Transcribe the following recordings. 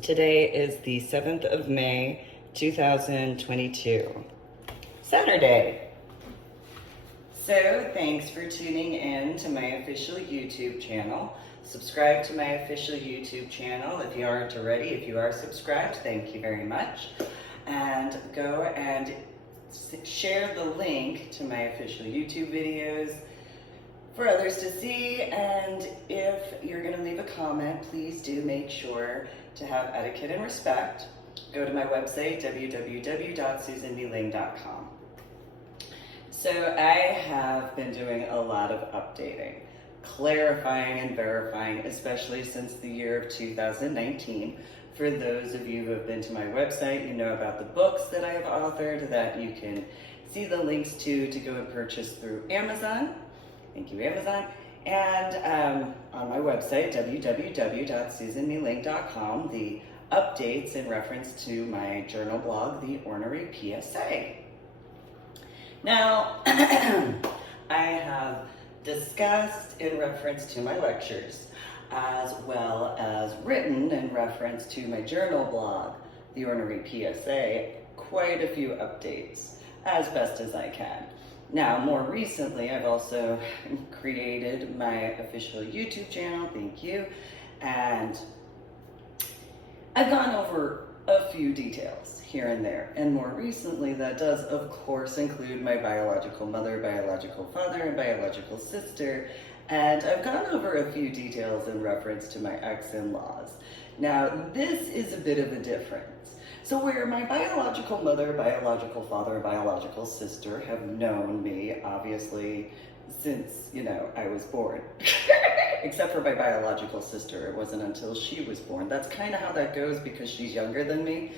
Today is the 7th of May, 2022, Saturday. So thanks for tuning in to my official YouTube channel. Subscribe to my official YouTube channel if you aren't already. If you are subscribed, thank you very much. And go and share the link to my official YouTube videos for others to see. And if you're going to leave a comment, please do make sure to have etiquette and respect. Go to my website, www.susanndeling.com. So I have been doing a lot of updating, clarifying and verifying, especially since the year of 2019. For those of you who have been to my website, you know about the books that I have authored that you can see the links to go and purchase through Amazon. Thank you, Amazon. And on my website, www.susanndeling.com, the updates in reference to my journal blog, The Ornery PSA. Now, I have discussed in reference to my lectures, as well as written in reference to my journal blog, The Ornery PSA, quite a few updates, as best as I can. Now, more recently, I've also created my official YouTube channel, thank you, and I've gone over a few details here and there, and more recently that does, of course, include my biological mother, biological father, and biological sister, and I've gone over a few details in reference to my ex-in-laws. Now, this is a bit of a difference. So where my biological mother, biological father, and biological sister have known me, obviously, since, I was born. Except for my biological sister, it wasn't until she was born. That's kind of how that goes because she's younger than me.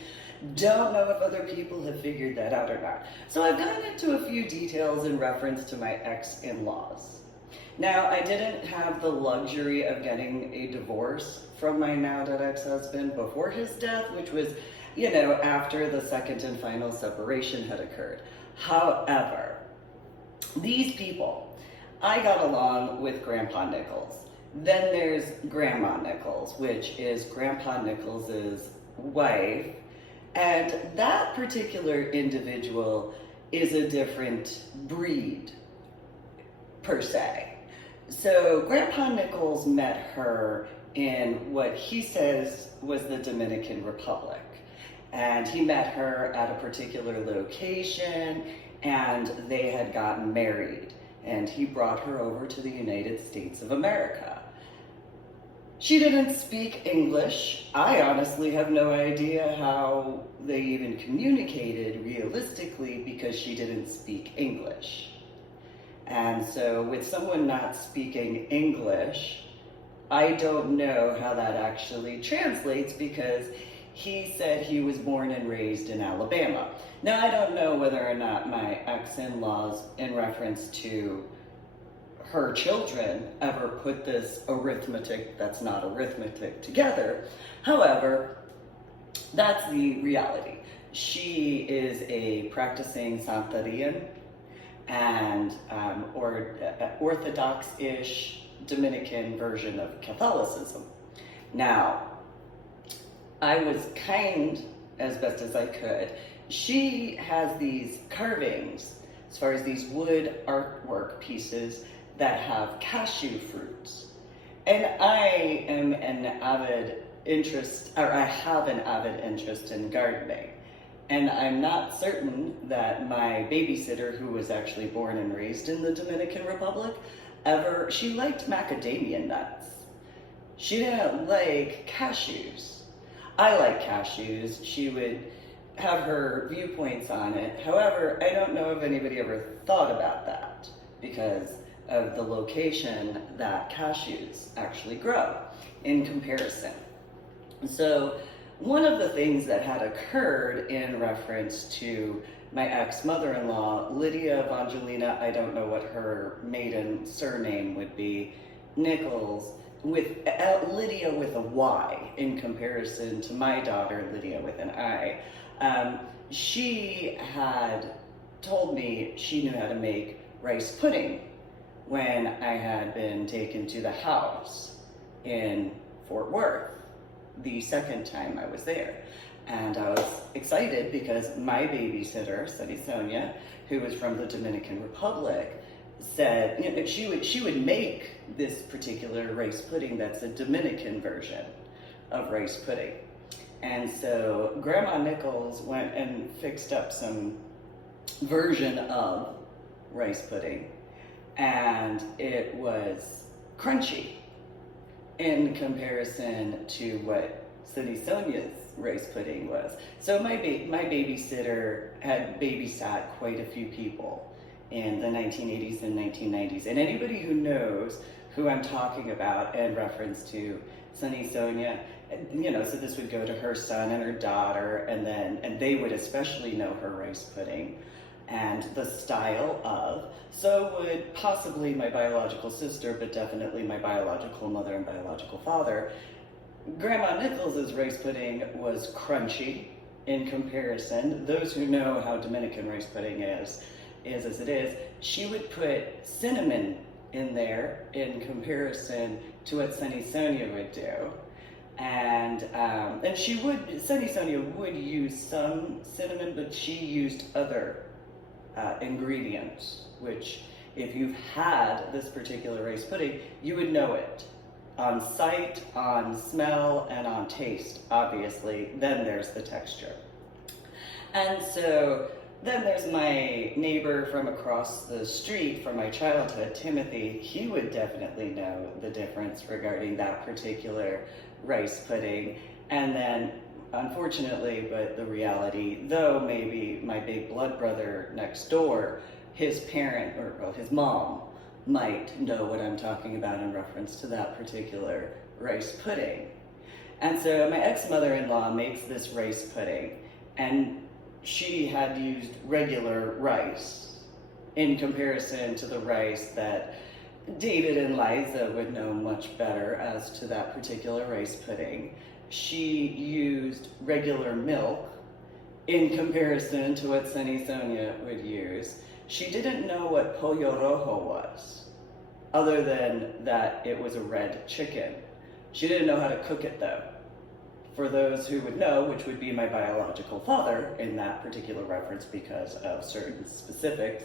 Don't know if other people have figured that out or not. So I've gone into a few details in reference to my ex-in-laws. Now, I didn't have the luxury of getting a divorce from my now dead ex-husband before his death, which was, after the second and final separation had occurred. However, these people, I got along with Grandpa Nichols. Then there's Grandma Nichols, which is Grandpa Nichols's wife. And that particular individual is a different breed, per se. So Grandpa Nichols met her in what he says was the Dominican Republic. And he met her at a particular location, and they had gotten married. And he brought her over to the United States of America. She didn't speak English. I honestly have no idea how they even communicated realistically because she didn't speak English. And so with someone not speaking English, I don't know how that actually translates because he said he was born and raised in Alabama. Now, I don't know whether or not my ex-in-laws, in reference to her children, ever put this arithmetic that's not arithmetic together. However, that's the reality. She is a practicing Santerian and Orthodox-ish Dominican version of Catholicism. Now, I was kind as best as I could. She has these carvings, as far as these wood artwork pieces that have cashew fruits. And I have an avid interest in gardening. And I'm not certain that my babysitter, who was actually born and raised in the Dominican Republic, she liked macadamia nuts. She didn't like cashews. I like cashews. She would have her viewpoints on it. However, I don't know if anybody ever thought about that because of the location that cashews actually grow in comparison. So one of the things that had occurred in reference to my ex-mother-in-law, Lydia Evangelina, I don't know what her maiden surname would be, Nichols, with Lydia with a Y in comparison to my daughter, Lydia with an I. She had told me she knew how to make rice pudding when I had been taken to the house in Fort Worth. the second time I was there. And I was excited because my babysitter, Sunny Sonia, who was from the Dominican Republic, said, you know, she would make this particular rice pudding that's a Dominican version of rice pudding. And so Grandma Nichols went and fixed up some version of rice pudding, and it was crunchy in comparison to what Sunny Sonia's rice pudding was. So my babysitter had babysat quite a few people in the 1980s and 1990s, and anybody who knows who I'm talking about in reference to Sunny Sonia, you know, so this would go to her son and her daughter, and they would especially know her rice pudding and the style of. So would possibly my biological sister, but definitely my biological mother and biological father. Grandma Nichols' rice pudding was crunchy in comparison. Those who know how Dominican rice pudding is as it is, she would put cinnamon in there in comparison to what Sunny Sonia would do. And Sunny Sonia would use some cinnamon, but she used other ingredients, which if you've had this particular rice pudding, you would know it on sight, on smell, and on taste, obviously. Then there's the texture. And so then there's my neighbor from across the street from my childhood, Timothy. He would definitely know the difference regarding that particular rice pudding. And then, unfortunately, but the reality, though maybe my big blood brother next door, his parent, or well, his mom, might know what I'm talking about in reference to that particular rice pudding. And so my ex-mother-in-law makes this rice pudding, and she had used regular rice in comparison to the rice that David and Liza would know much better as to that particular rice pudding. She used regular milk in comparison to what Sunny Sonia would use. She didn't know what pollo rojo was, other than that it was a red chicken. She didn't know how to cook it though. For those who would know, which would be my biological father in that particular reference because of certain specifics,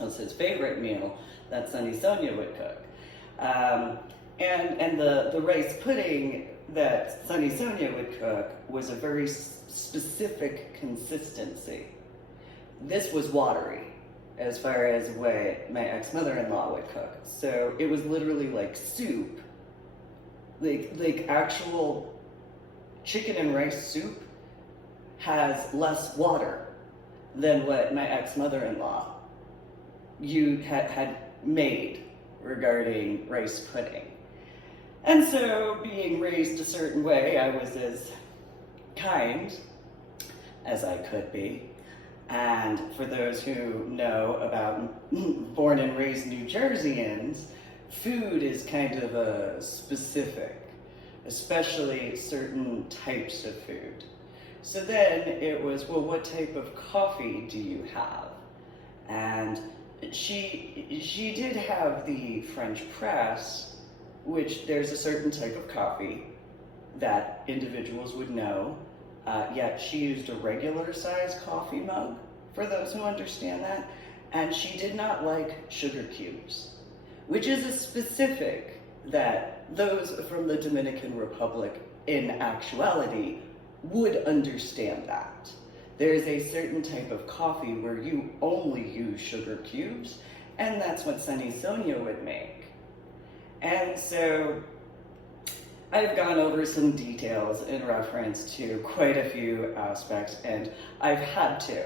was his favorite meal that Sunny Sonia would cook. And the rice pudding that Sunny Sonia would cook was a very specific consistency. This was watery as far as what my ex-mother-in-law would cook. So it was literally like soup, like actual chicken and rice soup has less water than what my ex-mother-in-law had made regarding rice pudding. And so, being raised a certain way, I was as kind as I could be. And for those who know about born and raised New Jerseyans, food is kind of a specific, especially certain types of food. So then it was, well, what type of coffee do you have? And she did have the French press, which there's a certain type of coffee that individuals would know, yet she used a regular size coffee mug, for those who understand that, and she did not like sugar cubes, which is a specific that those from the Dominican Republic in actuality would understand that. There is a certain type of coffee where you only use sugar cubes, and that's what Sunny Sonia would make. And so I've gone over some details in reference to quite a few aspects, and I've had to,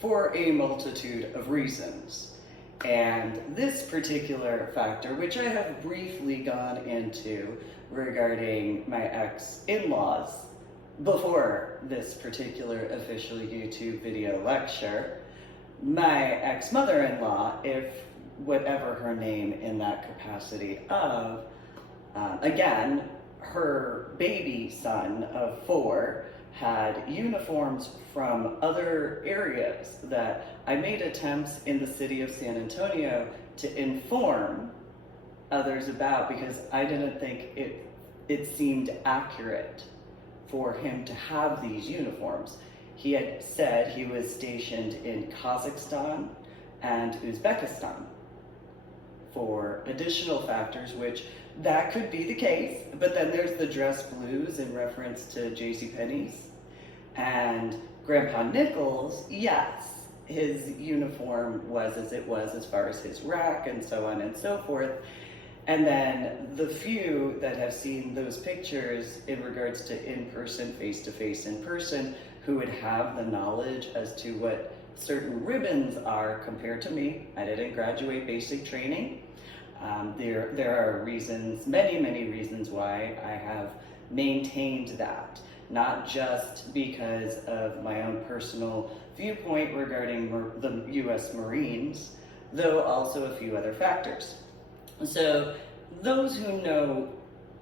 for a multitude of reasons. And this particular factor, which I have briefly gone into regarding my ex-in-laws before this particular official YouTube video lecture, my ex-mother-in-law, if whatever her name in that capacity of, again, her baby son of 4 had uniforms from other areas that I made attempts in the city of San Antonio to inform others about, because I didn't think it it seemed accurate for him to have these uniforms. He had said he was stationed in Kazakhstan and Uzbekistan. For additional factors, which that could be the case, but then there's the dress blues in reference to JCPenney's. And Grandpa Nichols, yes, his uniform was as it was as far as his rack and so on and so forth. And then the few that have seen those pictures in regards to in-person, face-to-face in-person, who would have the knowledge as to what certain ribbons are compared to me. I didn't graduate basic training. There are reasons, many reasons why I have maintained that. Not just because of my own personal viewpoint regarding the U.S. Marines, though also a few other factors. So those who know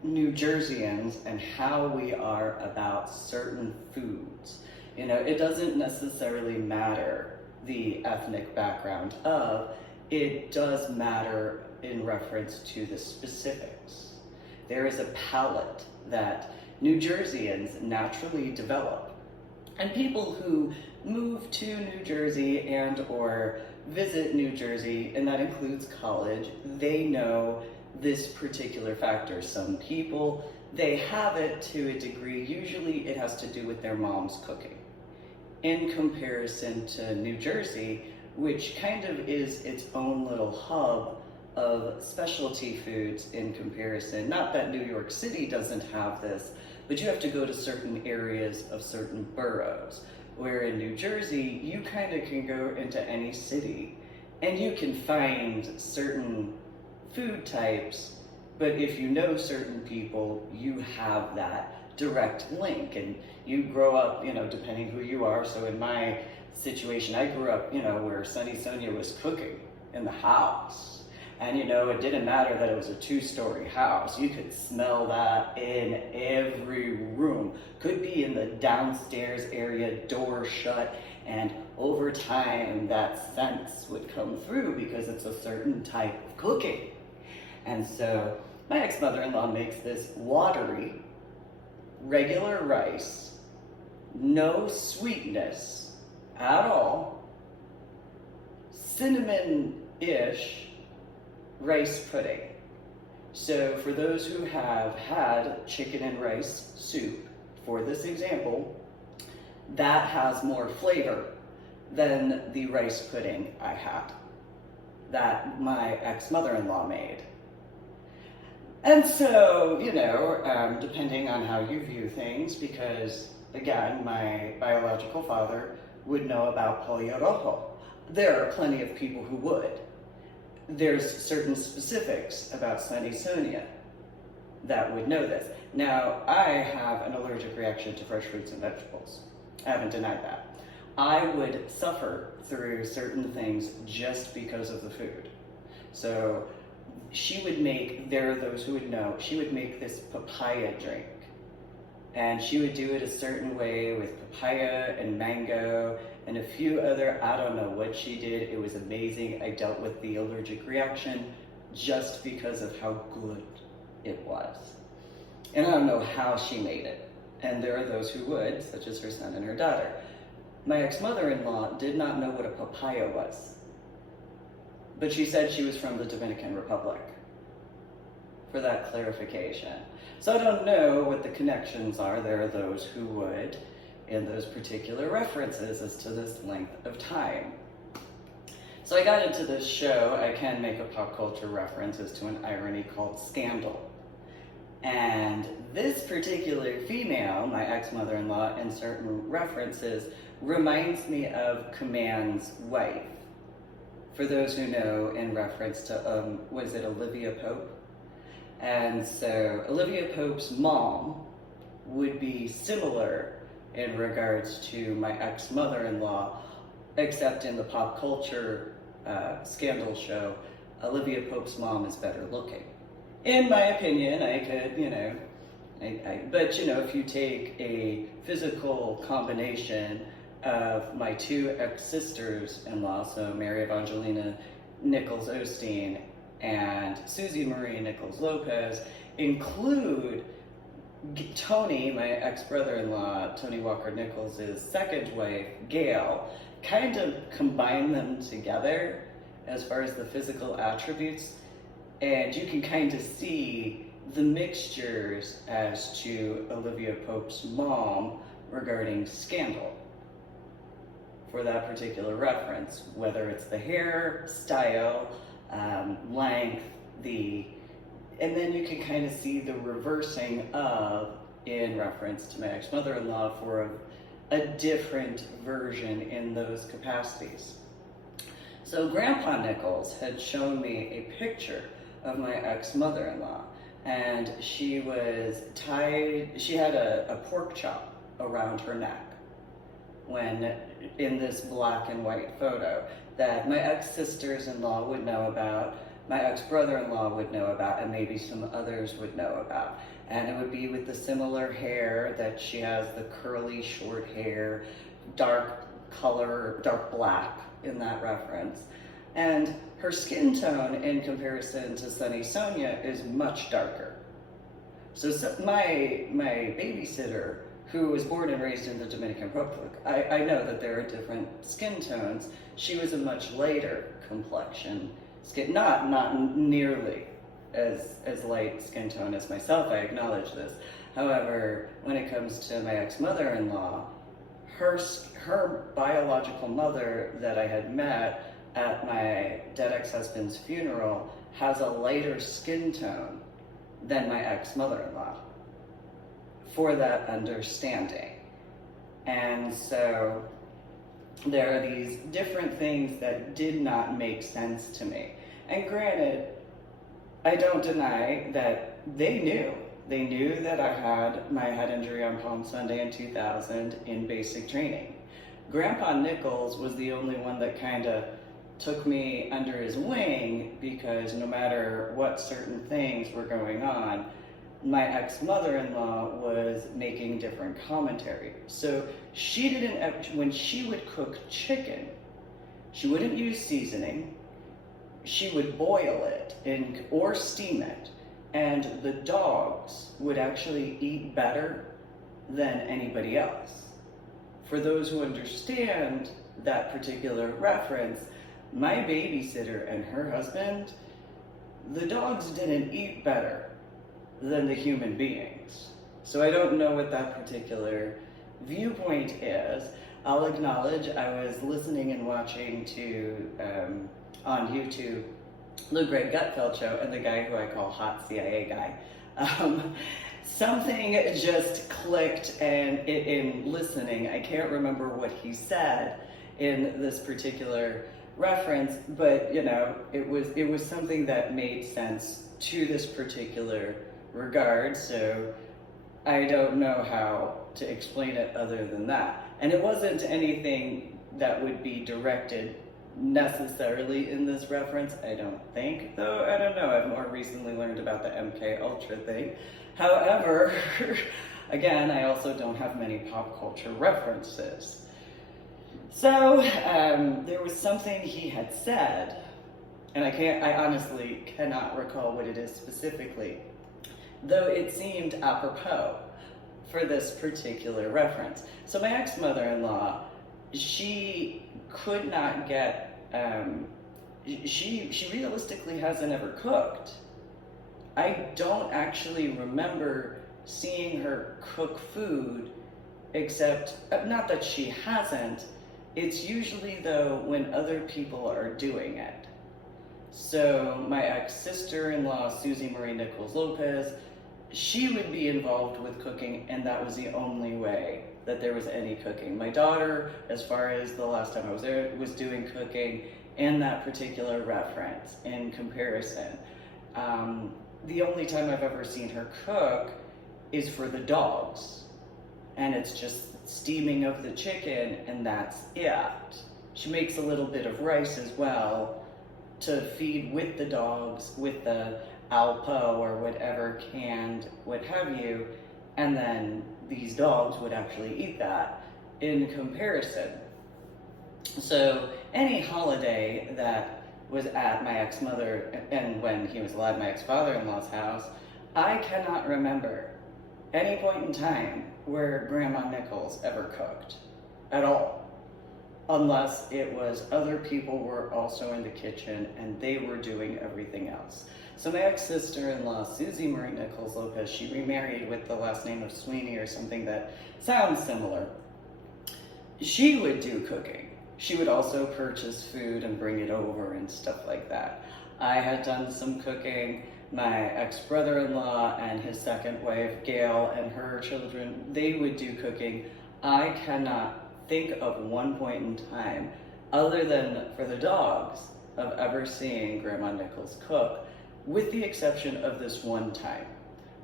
New Jerseyans and how we are about certain foods, it doesn't necessarily matter the ethnic background of, it does matter in reference to the specifics. There is a palate that New Jerseyans naturally develop. And people who move to New Jersey and or visit New Jersey, and that includes college, they know this particular factor. Some people, they have it to a degree. Usually it has to do with their mom's cooking. In comparison to New Jersey, which kind of is its own little hub of specialty foods in comparison. Not that New York City doesn't have this, but you have to go to certain areas of certain boroughs. Where in New Jersey, you kind of can go into any city and you can find certain food types, but if you know certain people, you have that direct link. And you grow up, depending who you are. So in my situation, I grew up, where Sunny Sonia was cooking in the house. And it didn't matter that it was a 2-story house. You could smell that in every room. Could be in the downstairs area, door shut, and over time that sense would come through because it's a certain type of cooking. And so my ex-mother-in-law makes this watery, regular rice, no sweetness at all, cinnamon-ish rice pudding. So for those who have had chicken and rice soup, for this example, that has more flavor than the rice pudding I had that my ex-mother-in-law made. And so, depending on how you view things, because again, my biological father would know about pollo rojo. There are plenty of people who would. There's certain specifics about Sunny Sonia that would know this. Now, I have an allergic reaction to fresh fruits and vegetables. I haven't denied that. I would suffer through certain things just because of the food. So she would make, there are those who would know, she would make this papaya drink. And she would do it a certain way with papaya and mango and a few other, I don't know what she did. It was amazing. I dealt with the allergic reaction just because of how good it was. And I don't know how she made it. And there are those who would, such as her son and her daughter. My ex-mother-in-law did not know what a papaya was, but she said she was from the Dominican Republic, for that clarification. So I don't know what the connections are. There are those who would in those particular references as to this length of time. So I got into this show. I can make a pop culture reference as to an irony called Scandal. And this particular female, my ex-mother-in-law, in certain references, reminds me of Command's wife. For those who know, in reference to, was it Olivia Pope? And so Olivia Pope's mom would be similar in regards to my ex-mother-in-law, except in the pop culture Scandal show, Olivia Pope's mom is better looking. In my opinion, I could, but if you take a physical combination of my two ex-sisters-in-law, so Mary Evangelina Nichols Osteen and Susie Marie Nichols Lopez, include Tony, my ex-brother-in-law, Tony Walker-Nichols' second wife, Gail, kind of combined them together as far as the physical attributes, and you can kind of see the mixtures as to Olivia Pope's mom regarding Scandal for that particular reference, whether it's the hair style, length, and then you can kind of see the reversing of, in reference to my ex-mother-in-law, for a different version in those capacities. So Grandpa Nichols had shown me a picture of my ex-mother-in-law, and she was tied, she had a pork chop around her neck when in this black and white photo that my ex-sisters-in-law would know about, my ex-brother-in-law would know about, and maybe some others would know about. And it would be with the similar hair that she has, the curly short hair, dark color, dark black in that reference. And her skin tone in comparison to Sunny Sonia is much darker. So my babysitter, who was born and raised in the Dominican Republic, I know that there are different skin tones. She was a much lighter complexion skin, not nearly as light skin tone as myself, I acknowledge this. However, when it comes to my ex-mother-in-law, her biological mother that I had met at my dead ex-husband's funeral has a lighter skin tone than my ex-mother-in-law, for that understanding. And so there are these different things that did not make sense to me. And granted, I don't deny that they knew. They knew that I had my head injury on Palm Sunday in 2000 in basic training. Grandpa Nichols was the only one that kind of took me under his wing, because no matter what certain things were going on, my ex-mother-in-law was making different commentary. So she didn't, when she would cook chicken, she wouldn't use seasoning. She would boil it or steam it, and the dogs would actually eat better than anybody else. For those who understand that particular reference, my babysitter and her husband, the dogs didn't eat better than the human beings. So I don't know what that particular viewpoint is. I'll acknowledge I was listening and watching to, on YouTube, the Greg Gutfeld show, and the guy who I call Hot CIA Guy. Something just clicked, and in listening, I can't remember what he said in this particular reference, but you know, it was something that made sense to this particular regard, so I don't know how to explain it other than that. And it wasn't anything that would be directed necessarily in this reference, I don't think, though I don't know, I've more recently learned about the MK Ultra thing. However, again, I also don't have many pop culture references. So there was something he had said, and I honestly cannot recall what it is specifically, though it seemed apropos for this particular reference. So my ex-mother-in-law, she could not get, she realistically hasn't ever cooked. I don't actually remember seeing her cook food, except, not that she hasn't, it's usually though when other people are doing it. So my ex-sister-in-law, Susie Marie Nichols Lopez, she would be involved with cooking, and that was the only way that there was any cooking. My daughter, as far as the last time I was there, was doing cooking in that particular reference in comparison. The only time I've ever seen her cook is for the dogs, and it's just steaming of the chicken, and that's it. She makes a little bit of rice as well to feed with the dogs, with the Alpo or whatever canned, what have you, and then these dogs would actually eat that in comparison. So any holiday that was at my ex-mother, and when he was alive, my ex-father-in-law's house, I cannot remember any point in time where Grandma Nichols ever cooked at all, unless it was other people were also in the kitchen and they were doing everything else. So my ex-sister-in-law, Susie Marie Nichols Lopez, she remarried with the last name of Sweeney or something that sounds similar. She would do cooking. She would also purchase food and bring it over and stuff like that. I had done some cooking. My ex-brother-in-law and his second wife, Gail, and her children, they would do cooking. I cannot think of one point in time, other than for the dogs, of ever seeing Grandma Nichols cook, with the exception of this one time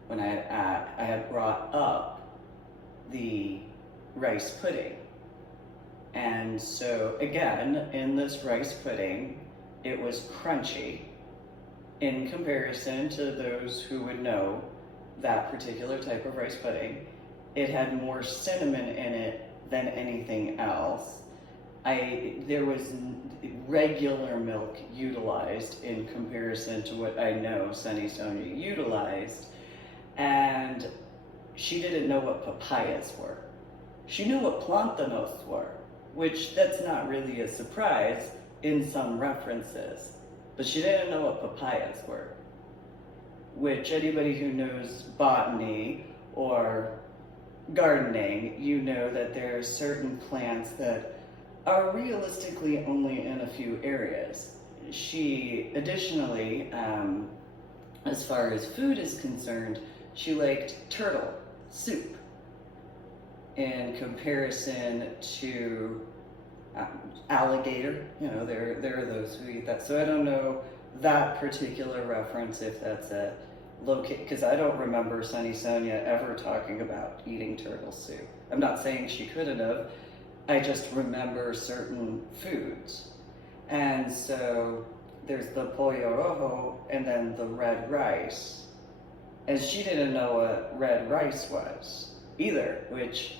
when I had brought up the rice pudding. And so again, in this rice pudding, it was crunchy in comparison to those who would know that particular type of rice pudding. It had more cinnamon in it than anything else. There was regular milk utilized in comparison to what I know Sunny Sonia utilized. And she didn't know what papayas were. She knew what plantanos were, which that's not really a surprise in some references. But she didn't know what papayas were, which anybody who knows botany or gardening, you know that there are certain plants that are realistically only in a few areas. She additionally, as far as food is concerned, she liked turtle soup in comparison to alligator. You know, there are those who eat that. So I don't know that particular reference, if that's a because I don't remember Sunny Sonia ever talking about eating turtle soup. I'm not saying she couldn't have. I just remember certain foods. And so there's the pollo rojo and then the red rice. And she didn't know what red rice was either, which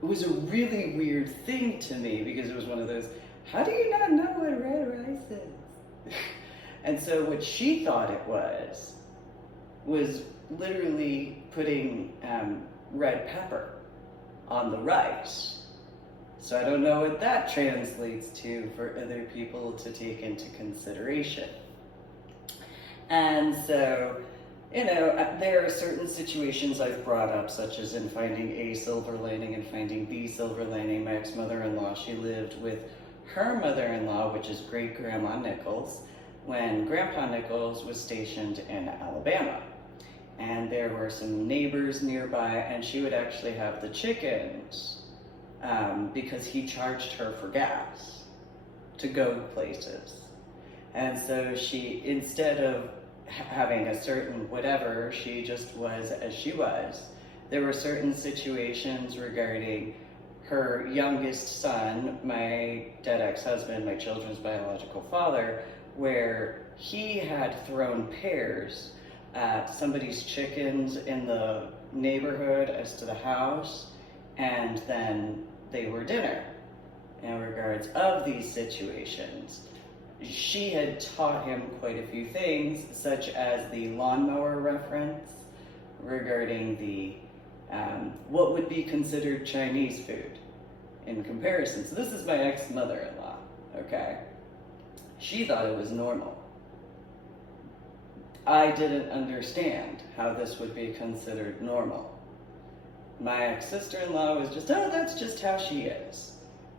was a really weird thing to me because it was one of those, how do you not know what red rice is? And so what she thought it was literally putting red pepper on the rice. So I don't know what that translates to for other people to take into consideration. And so, you know, there are certain situations I've brought up, such as in finding a silver lining and finding the silver lining. My ex-mother-in-law, she lived with her mother-in-law, which is great-grandma Nichols, when Grandpa Nichols was stationed in Alabama. And there were some neighbors nearby, and she would actually have the chickens because he charged her for gas to go places. And so she, instead of having a certain whatever, she just was as she was. There were certain situations regarding her youngest son, my dead ex-husband, my children's biological father, where he had thrown pears at somebody's chickens in the neighborhood as to the house, and then they were dinner. In regards of these situations, she had taught him quite a few things, such as the lawnmower reference regarding the what would be considered Chinese food in comparison. So this is my ex-mother-in-law, okay? She thought it was normal. I didn't understand how this would be considered normal. My ex-sister-in-law was just, oh, that's just how she is.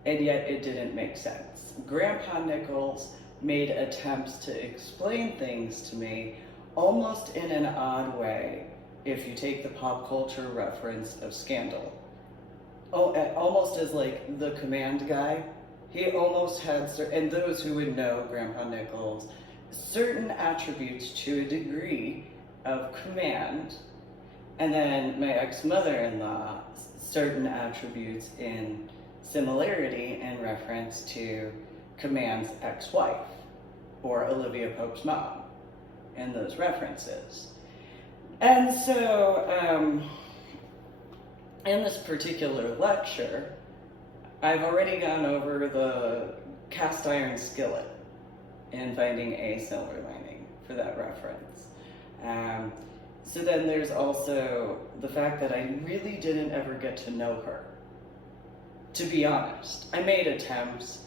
And yet it didn't make sense. Grandpa Nichols made attempts to explain things to me almost in an odd way if you take the pop culture reference of Scandal. Oh, almost as like the command guy. He almost had, and those who would know Grandpa Nichols, certain attributes to a degree of command, and then my ex-mother-in-law, certain attributes in similarity in reference to Command's ex-wife, or Olivia Pope's mom, in those references. And so, in this particular lecture, I've already gone over the cast iron skillet in finding a silver lining for that reference. So then there's also the fact that I really didn't ever get to know her. To be honest, I made attempts.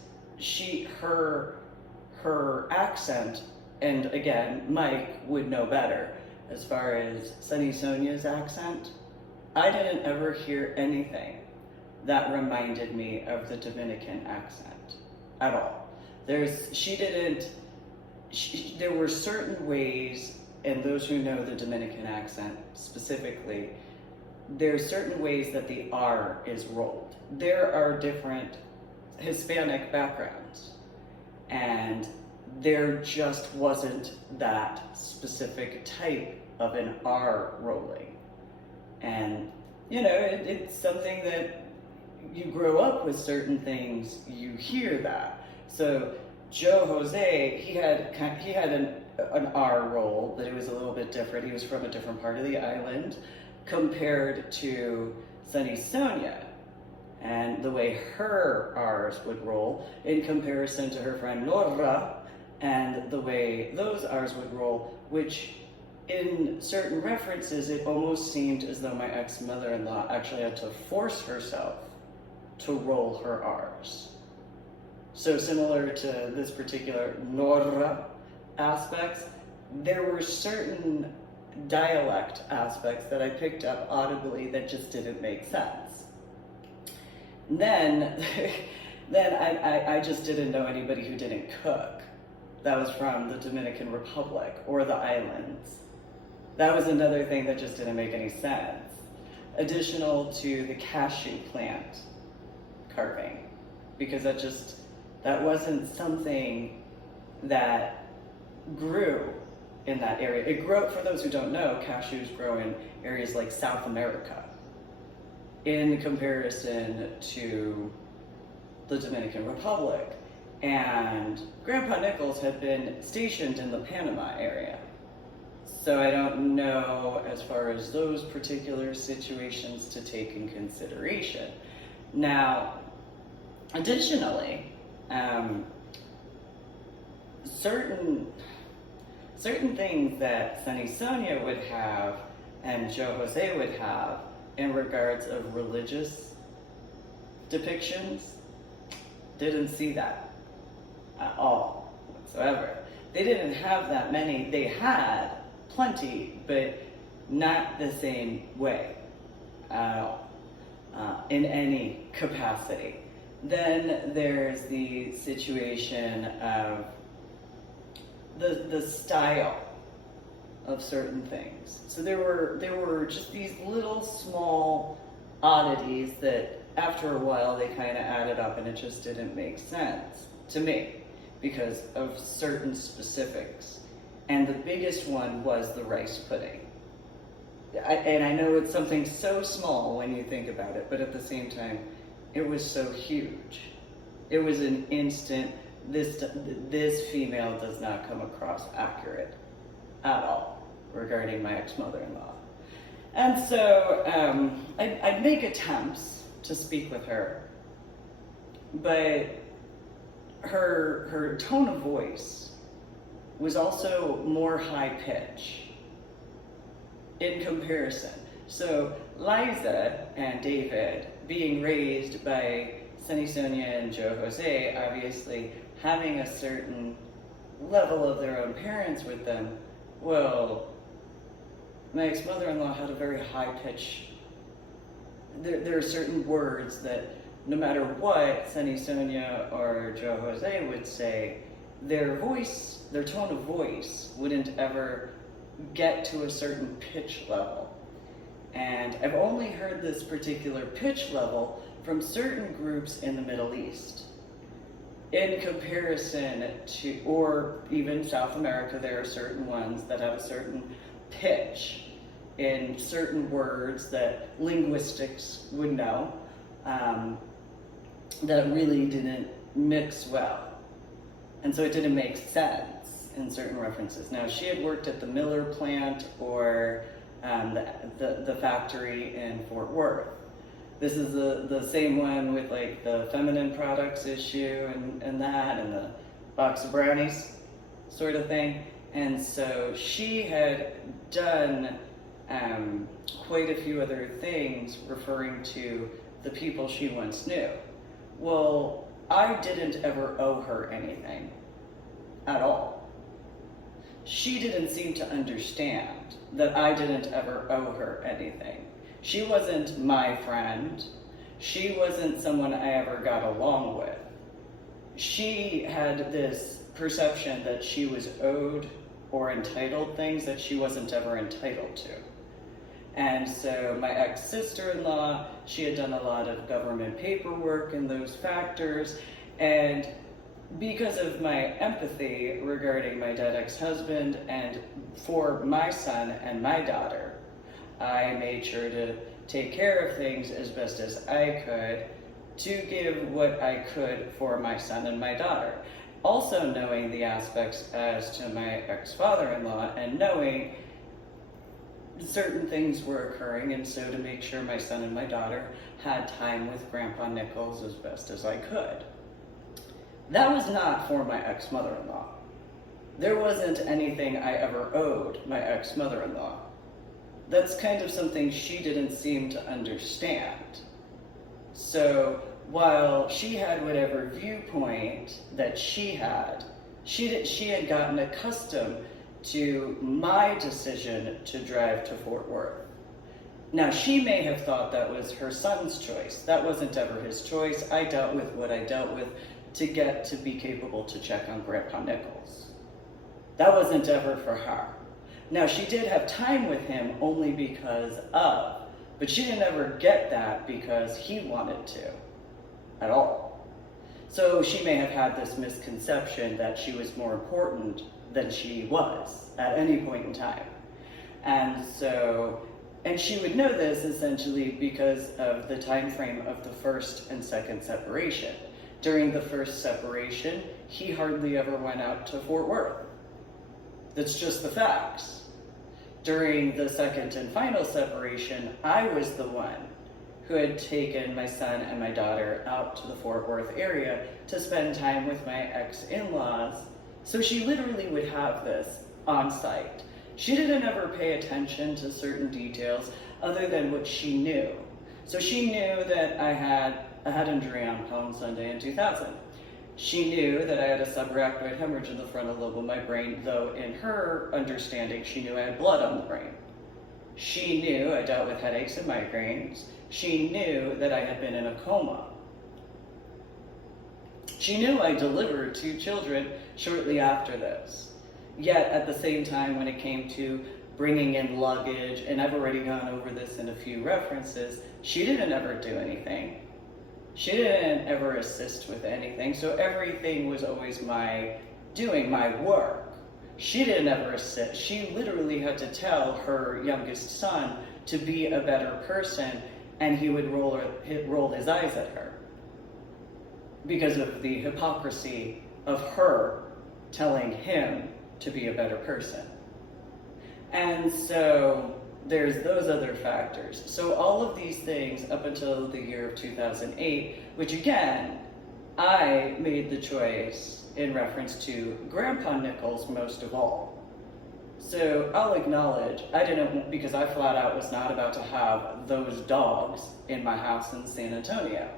Her accent, and again, Mike would know better as far as Sunny Sonia's accent. I didn't ever hear anything that reminded me of the Dominican accent at all. There were certain ways, and those who know the Dominican accent specifically, there are certain ways that the R is rolled. There are different Hispanic backgrounds, and there just wasn't that specific type of an R rolling. And, it's something that you grow up with certain things, you hear that. So Joe Jose, he had an R roll, but it was a little bit different. He was from a different part of the island compared to Sunny Sonia, and the way her R's would roll in comparison to her friend Nora, and the way those R's would roll, which in certain references, it almost seemed as though my ex-mother-in-law actually had to force herself to roll her R's. So similar to this particular Nora aspects, there were certain dialect aspects that I picked up audibly that just didn't make sense. Then I just didn't know anybody who didn't cook that was from the Dominican Republic or the islands. That was another thing that just didn't make any sense. Additional to the cashew plant carving, because that wasn't something that grew in that area. It grew, for those who don't know, cashews grow in areas like South America in comparison to the Dominican Republic. And Grandpa Nichols had been stationed in the Panama area. So I don't know as far as those particular situations to take in consideration. Now, additionally, certain things that Sunny Sonia would have and Joe Jose would have in regards of religious depictions, didn't see that at all whatsoever. They didn't have that many. They had plenty, but not the same way in any capacity. Then there's the situation of the style of certain things. So there were just these little small oddities that after a while they kind of added up, and it just didn't make sense to me because of certain specifics. And the biggest one was the rice pudding. And I know it's something so small when you think about it, but at the same time, it was so huge. It was an instant, this female does not come across accurate at all regarding my ex-mother-in-law. And so I'd make attempts to speak with her, but her tone of voice was also more high pitch in comparison. So Liza and David, being raised by Sunny Sonia and Joe Jose, obviously having a certain level of their own parents with them, well, my ex-mother-in-law had a very high pitch. There are certain words that no matter what Sunny Sonia or Joe Jose would say, their voice, their tone of voice wouldn't ever get to a certain pitch level. And I've only heard this particular pitch level from certain groups in the Middle East. In comparison to, or even South America, there are certain ones that have a certain pitch in certain words that linguistics would know, that really didn't mix well. And so it didn't make sense in certain references. Now, she had worked at the Miller plant or the factory in Fort Worth. This is the same one with like the feminine products issue and the box of brownies sort of thing. And so she had done quite a few other things referring to the people she once knew. Well, I didn't ever owe her anything at all. She didn't seem to understand that I didn't ever owe her anything. She wasn't my friend. She wasn't someone I ever got along with. She had this perception that she was owed or entitled things that she wasn't ever entitled to. And so my ex-sister-in-law, she had done a lot of government paperwork and those factors, and because of my empathy regarding my dead ex-husband and for my son and my daughter, I made sure to take care of things as best as I could to give what I could for my son and my daughter. Also knowing the aspects as to my ex-father-in-law and knowing certain things were occurring, and so to make sure my son and my daughter had time with Grandpa Nichols as best as I could. That was not for my ex-mother-in-law. There wasn't anything I ever owed my ex-mother-in-law. That's kind of something she didn't seem to understand. So while she had whatever viewpoint that she had gotten accustomed to my decision to drive to Fort Worth. Now, she may have thought that was her son's choice. That wasn't ever his choice. I dealt with what I dealt with to get to be capable to check on Grandpa Nichols. That wasn't ever for her. Now, she did have time with him only because of, but she didn't ever get that because he wanted to at all. So she may have had this misconception that she was more important than she was at any point in time. And she would know this essentially because of the time frame of the first and second separation. During the first separation, he hardly ever went out to Fort Worth. That's just the facts. During the second and final separation, I was the one who had taken my son and my daughter out to the Fort Worth area to spend time with my ex-in-laws. So she literally would have this on site. She didn't ever pay attention to certain details other than what she knew. So she knew that I had a head injury on Palm Sunday in 2000. She knew that I had a subarachnoid hemorrhage in the frontal lobe of my brain, though in her understanding, she knew I had blood on the brain. She knew I dealt with headaches and migraines. She knew that I had been in a coma. She knew I delivered 2 children shortly after this. Yet at the same time, when it came to bringing in luggage, and I've already gone over this in a few references, she didn't ever do anything. She didn't ever assist with anything, so everything was always my doing, my work. She didn't ever assist. She literally had to tell her youngest son to be a better person, and he would roll his eyes at her because of the hypocrisy of her telling him to be a better person. And so there's those other factors. So all of these things up until the year of 2008, which again, I made the choice in reference to Grandpa Nichols most of all. So I'll acknowledge, I didn't, because I flat out was not about to have those dogs in my house in San Antonio.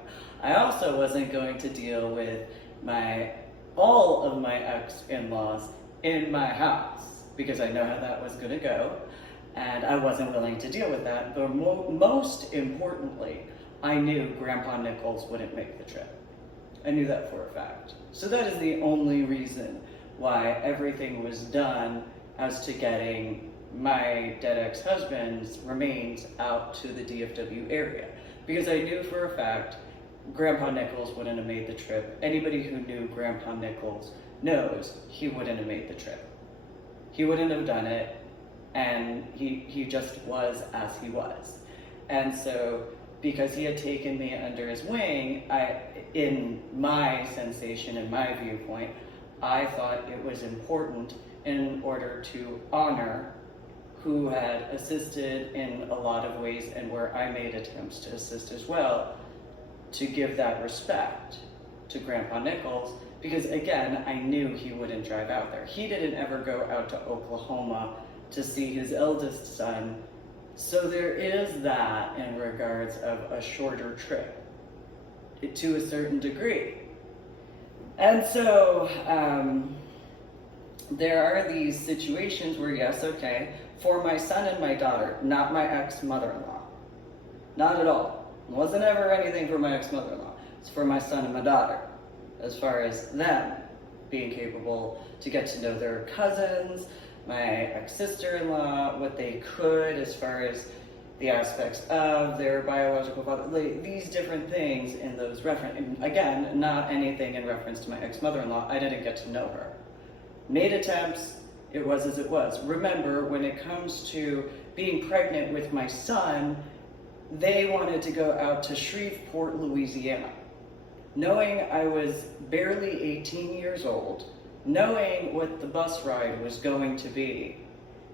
I also wasn't going to deal with all of my ex-in-laws in my house, because I know how that was going to go, and I wasn't willing to deal with that. But most importantly, I knew Grandpa Nichols wouldn't make the trip. I knew that for a fact. So that is the only reason why everything was done as to getting my dead ex-husband's remains out to the DFW area. Because I knew for a fact Grandpa Nichols wouldn't have made the trip. Anybody who knew Grandpa Nichols knows he wouldn't have made the trip. He wouldn't have done it, and he just was as he was. And so, because he had taken me under his wing, in my sensation, in my viewpoint, I thought it was important in order to honor who had assisted in a lot of ways and where I made attempts to assist as well, to give that respect to Grandpa Nichols, because again, I knew he wouldn't drive out there. He didn't ever go out to Oklahoma to see his eldest son So there is that in regards of a shorter trip to a certain degree. And so there are these situations where, yes, okay, for my son and my daughter, not my ex-mother-in-law. Not at all. It wasn't ever anything for my ex-mother-in-law. It's for my son and my daughter, as far as them being capable to get to know their cousins, my ex-sister-in-law, what they could as far as the aspects of their biological father, like these different things in those reference. Again, not anything in reference to my ex-mother-in-law. I didn't get to know her. Made attempts, it was as it was. Remember, when it comes to being pregnant with my son, they wanted to go out to Shreveport, Louisiana. Knowing I was barely 18 years old, knowing what the bus ride was going to be,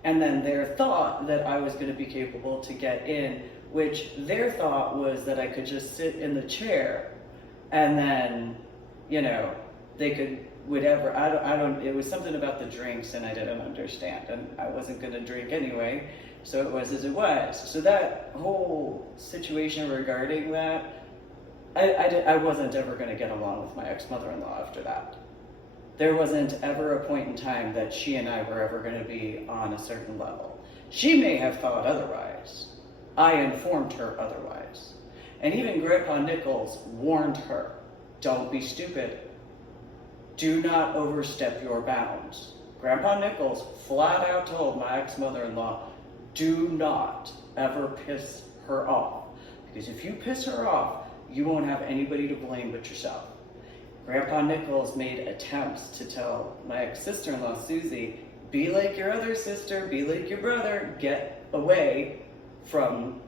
and then their thought that I was going to be capable to get in, which their thought was that I could just sit in the chair and then, you know, they could whatever. I don't, it was something about the drinks and I didn't understand, and I wasn't going to drink anyway, so it was as it was. So that whole situation regarding that, I wasn't ever going to get along with my ex-mother-in-law after that. There wasn't ever a point in time that she and I were ever going to be on a certain level. She may have thought otherwise. I informed her otherwise. And even Grandpa Nichols warned her, don't be stupid. Do not overstep your bounds. Grandpa Nichols flat out told my ex-mother-in-law, do not ever piss her off. Because if you piss her off, you won't have anybody to blame but yourself. Grandpa Nichols made attempts to tell my ex-sister-in-law, Susie, be like your other sister, be like your brother, get away from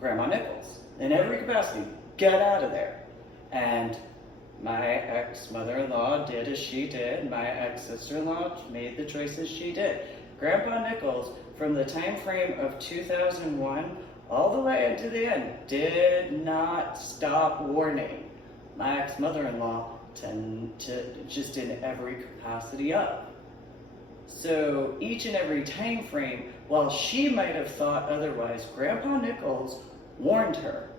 Grandma Nichols. In every capacity, get out of there. And my ex-mother-in-law did as she did. My ex-sister-in-law made the choices she did. Grandpa Nichols, from the time frame of 2001 all the way into the end, did not stop warning my ex-mother-in-law to just in every capacity up. So each and every time frame, while she might have thought otherwise, Grandpa Nichols warned her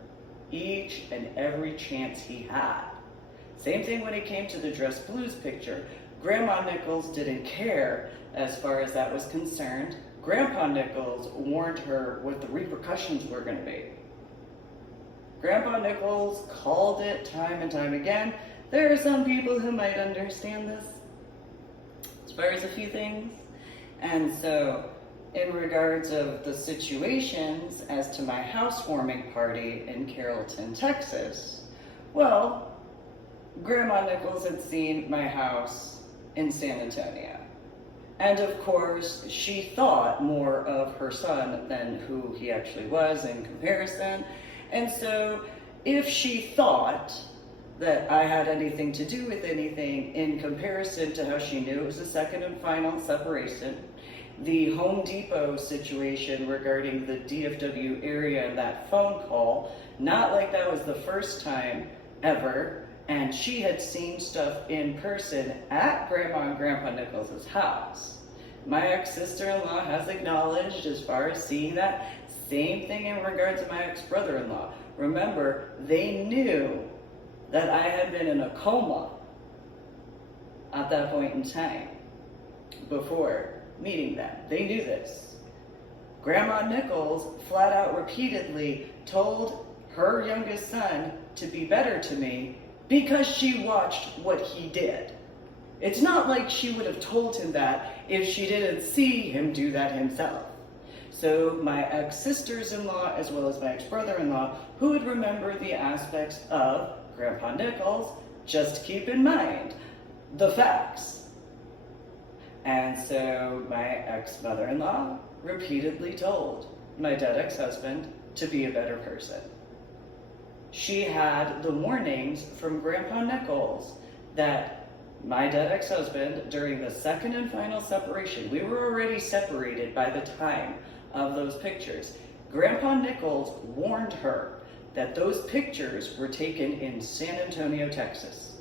each and every chance he had. Same thing when it came to the Dress Blues picture. Grandma Nichols didn't care as far as that was concerned. Grandpa Nichols warned her what the repercussions were going to be. Grandpa Nichols called it time and time again. There are some people who might understand this as far as a few things. And so in regards of the situations as to my housewarming party in Carrollton, Texas, well, Grandma Nichols had seen my house in San Antonio. And of course, she thought more of her son than who he actually was in comparison. And so if she thought that I had anything to do with anything in comparison to how she knew it was a second and final separation, the Home Depot situation regarding the DFW area and that phone call, not like that was the first time ever, and she had seen stuff in person at Grandma and Grandpa Nichols' house. My ex-sister-in-law has acknowledged as far as seeing that. Same thing in regards to my ex-brother-in-law. Remember, they knew that I had been in a coma at that point in time before meeting them. They knew this. Grandma Nichols flat out repeatedly told her youngest son to be better to me because she watched what he did. It's not like she would have told him that if she didn't see him do that himself. So my ex-sisters-in-law as well as my ex-brother-in-law, who would remember the aspects of Grandpa Nichols, just keep in mind the facts. And so my ex-mother-in-law repeatedly told my dead ex-husband to be a better person. She had the warnings from Grandpa Nichols that my dead ex-husband, during the second and final separation, we were already separated by the time of those pictures. Grandpa Nichols warned her that those pictures were taken in San Antonio, Texas.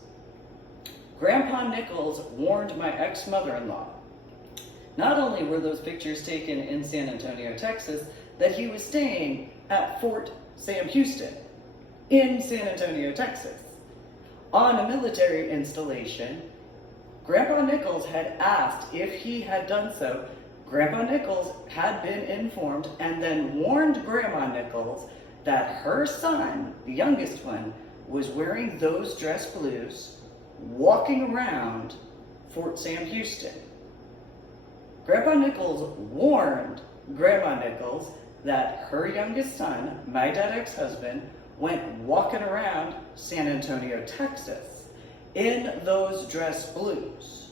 Grandpa Nichols warned my ex-mother-in-law. Not only were those pictures taken in San Antonio, Texas, that he was staying at Fort Sam Houston in San Antonio, Texas. On a military installation, Grandpa Nichols had asked if he had done so. Grandpa Nichols had been informed and then warned Grandma Nichols that her son, the youngest one, was wearing those dress blues, walking around Fort Sam Houston. Grandpa Nichols warned Grandma Nichols that her youngest son, my dead ex-husband, went walking around San Antonio, Texas in those dress blues.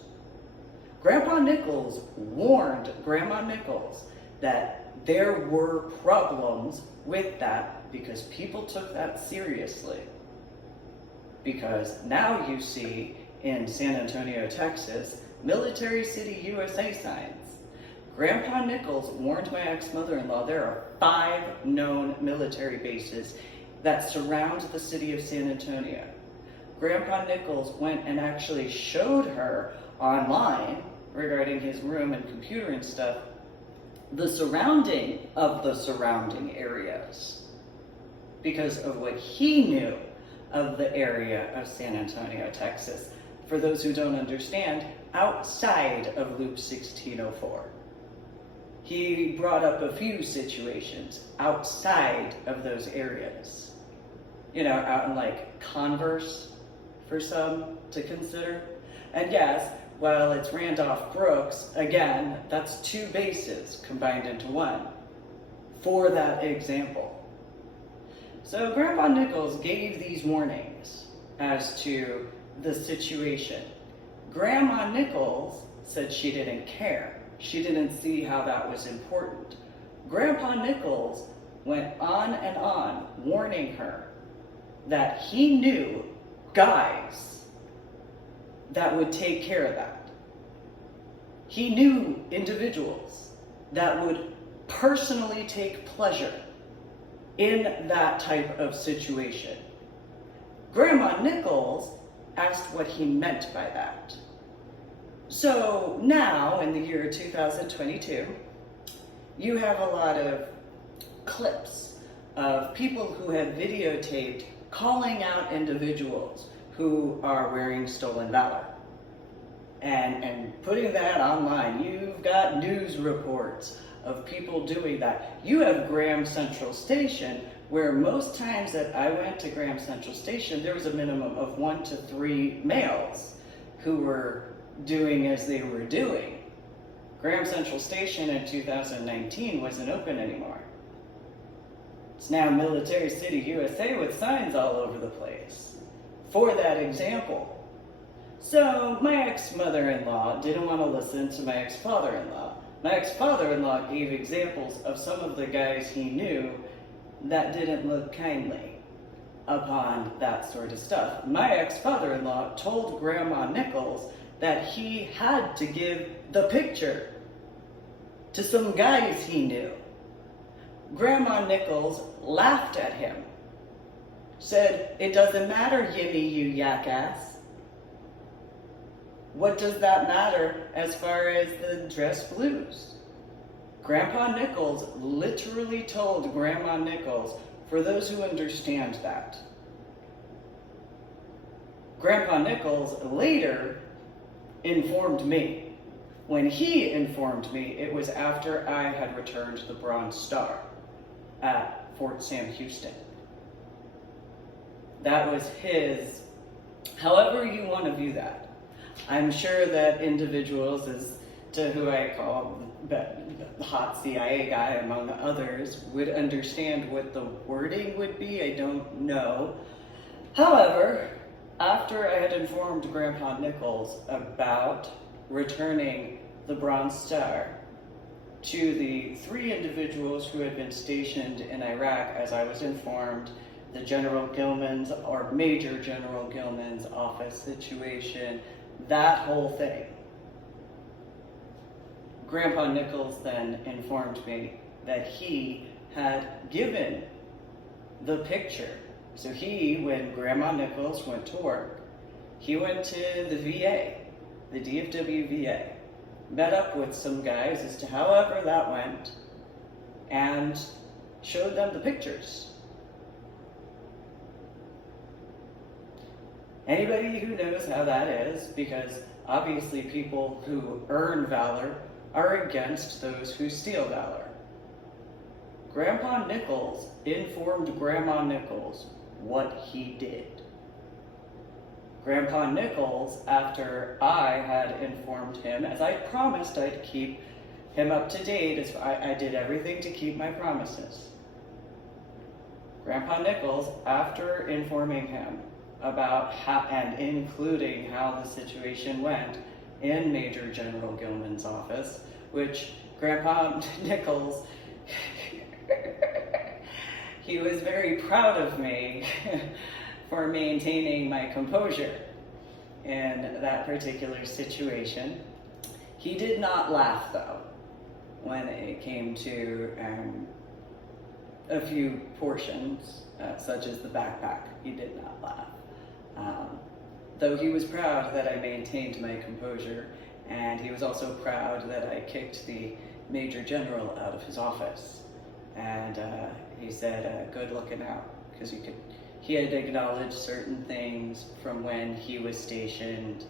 Grandpa Nichols warned Grandma Nichols that there were problems with that because people took that seriously. Because now you see in San Antonio, Texas, Military City, USA signs. Grandpa Nichols warned my ex-mother-in-law there are 5 known military bases that surround the city of San Antonio. Grandpa Nichols went and actually showed her online regarding his room and computer and stuff, the surrounding of the surrounding areas because of what he knew of the area of San Antonio, Texas. For those who don't understand, outside of Loop 1604. He brought up a few situations outside of those areas. You know, out in like Converse for some to consider. And yes, while it's Randolph Brooks, again, that's 2 bases combined into one for that example. So Grandpa Nichols gave these warnings as to the situation. Grandma Nichols said she didn't care. She didn't see how that was important. Grandpa Nichols went on and on warning her that he knew guys that would take care of that. He knew individuals that would personally take pleasure in that type of situation. Grandma Nichols asked what he meant by that. So now, in the year 2022, you have a lot of clips of people who have videotaped calling out individuals who are wearing stolen valor and putting that online. You've got news reports of people doing that. You have Graham Central Station, where most times that I went to Graham Central Station, there was a minimum of 1 to 3 males who were doing as they were doing. Graham Central Station in 2019 wasn't open anymore. It's now Military City, USA with signs all over the place for that example. So my ex-mother-in-law didn't want to listen to my ex-father-in-law. My ex-father-in-law gave examples of some of the guys he knew that didn't look kindly upon that sort of stuff. My ex-father-in-law told Grandma Nichols that he had to give the picture to some guys he knew. Grandma Nichols laughed at him, said, "It doesn't matter, Yimmy, you jackass. What does that matter as far as the dress blues?" Grandpa Nichols literally told Grandma Nichols, for those who understand that. Grandpa Nichols later informed me. When he informed me, it was after I had returned the Bronze Star at Fort Sam Houston. That was his, however you want to view that. I'm sure that individuals, as to who I call the hot CIA guy among others, would understand what the wording would be. I don't know. However, after I had informed Grandpa Nichols about returning the Bronze Star to the 3 individuals who had been stationed in Iraq, as I was informed, the General Gilman's or Major General Gilman's office situation, that whole thing. Grandpa Nichols then informed me that he had given the picture. So he, when Grandma Nichols went to work, he went to the VA, the DFW VA, met up with some guys as to however that went, and showed them the pictures. Anybody who knows how that is, because obviously people who earn valor are against those who steal valor. Grandpa Nichols informed Grandma Nichols what he did. Grandpa Nichols, after I had informed him, as I promised I'd keep him up to date, as I did everything to keep my promises. Grandpa Nichols, after informing him about how, and including how the situation went in Major General Gilman's office, which Grandpa Nichols, he was very proud of me for maintaining my composure in that particular situation. He did not laugh, though, when it came to a few portions, such as the backpack. He did not laugh. Though he was proud that I maintained my composure, and he was also proud that I kicked the Major General out of his office. And he said, good looking out, because he had acknowledged certain things from when he was stationed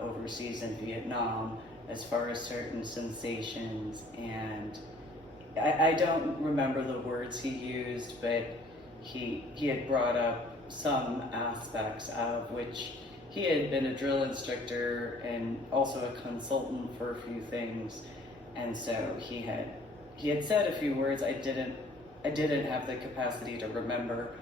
overseas in Vietnam, as far as certain sensations, and I don't remember the words he used, but he had brought up some aspects of which he had been a drill instructor and also a consultant for a few things, and so he had said a few words I didn't have the capacity to remember,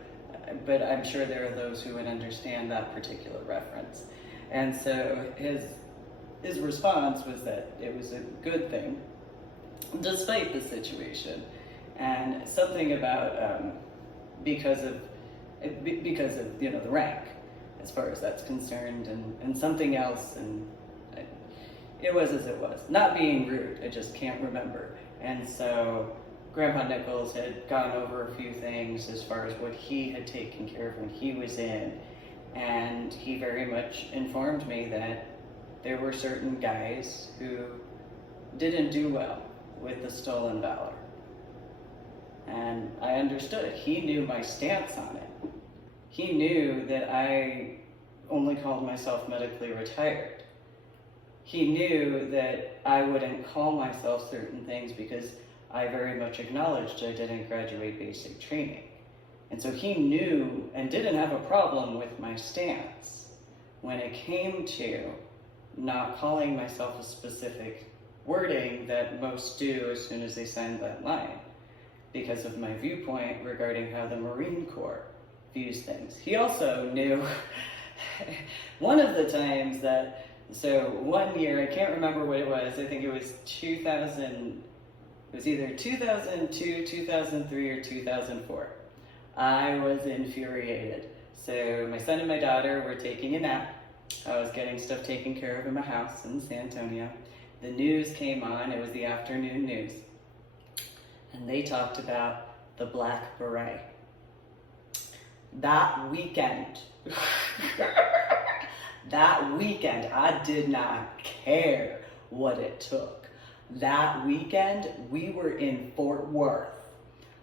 but I'm sure there are those who would understand that particular reference. And so his response was that it was a good thing, despite the situation, and something about because of the rank, as far as that's concerned, and something else, and it was as it was. Not being rude, I just can't remember. And so Grandpa Nichols had gone over a few things as far as what he had taken care of when he was in, and he very much informed me that there were certain guys who didn't do well with the stolen valor. And I understood it. He knew my stance on it. He knew that I only called myself medically retired. He knew that I wouldn't call myself certain things because I very much acknowledged I didn't graduate basic training. And so he knew and didn't have a problem with my stance when it came to not calling myself a specific wording that most do as soon as they sign that line, because of my viewpoint regarding how the Marine Corps views things. He also knew one of the times that, so one year, I can't remember what it was, I think it was 2000, it was either 2002, 2003, or 2004. I was infuriated. So my son and my daughter were taking a nap. I was getting stuff taken care of in my house in San Antonio. The news came on, it was the afternoon news. And they talked about the Black Beret. That weekend, I did not care what it took. That weekend, we were in Fort Worth.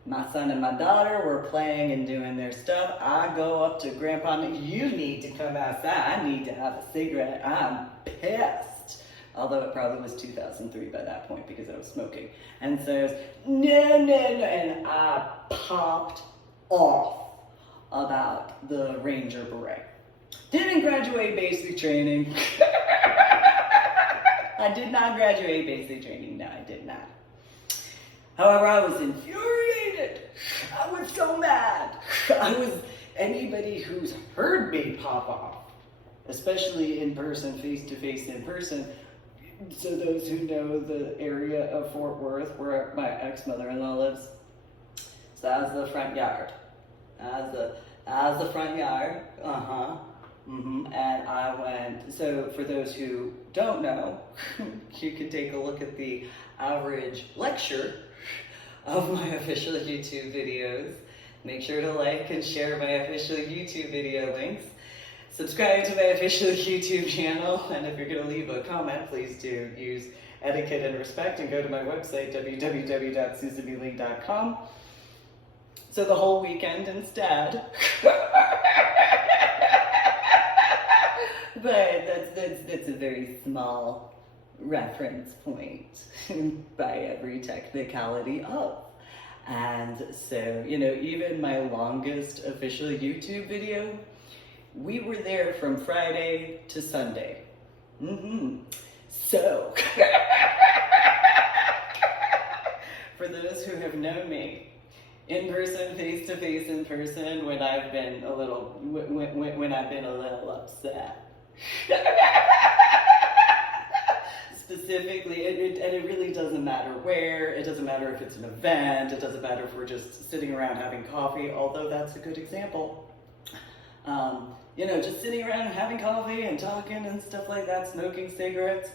My son and my daughter were playing and doing their stuff. I go up to Grandpa, you need to come outside. I need to have a cigarette. I'm pissed. Although it probably was 2003 by that point because I was smoking. And so, no, and I popped off about the Ranger Beret. Didn't graduate basic training. I did not graduate basic training. No, I did not. However, I was infuriated. I was so mad. Anybody who's heard me pop off, especially in person, face-to-face in person, so those who know the area of Fort Worth where my ex-mother-in-law lives, so that was the front yard. That was the front yard. And I went, so for those who don't know, you can take a look at the average lecture of my official YouTube videos. Make sure to like and share my official YouTube video links. Subscribe to my official YouTube channel, and if you're going to leave a comment, please do use etiquette and respect and go to my website, www.susanmeeling.com. So the whole weekend instead. But that's a very small reference point by every technicality of. And so, even my longest official YouTube video, we were there from Friday to Sunday. So, for those who have known me, in person, face to face, in person, when I've been a little upset. Specifically, and it really doesn't matter where, it doesn't matter if it's an event, it doesn't matter if we're just sitting around having coffee, although that's a good example. Just sitting around and having coffee and talking and stuff like that, smoking cigarettes.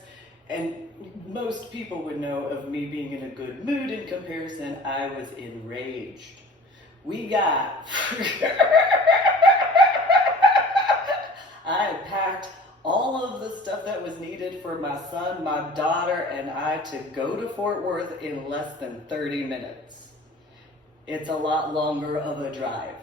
And most people would know of me being in a good mood. In comparison, I was enraged. We got... I had packed all of the stuff that was needed for my son, my daughter, and I to go to Fort Worth in less than 30 minutes. It's a lot longer of a drive.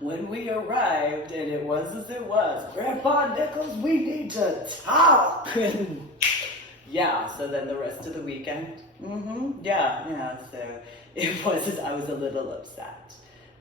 When we arrived, and it was as it was, Grandpa Nichols, we need to talk. And so then the rest of the weekend, so it was, I was a little upset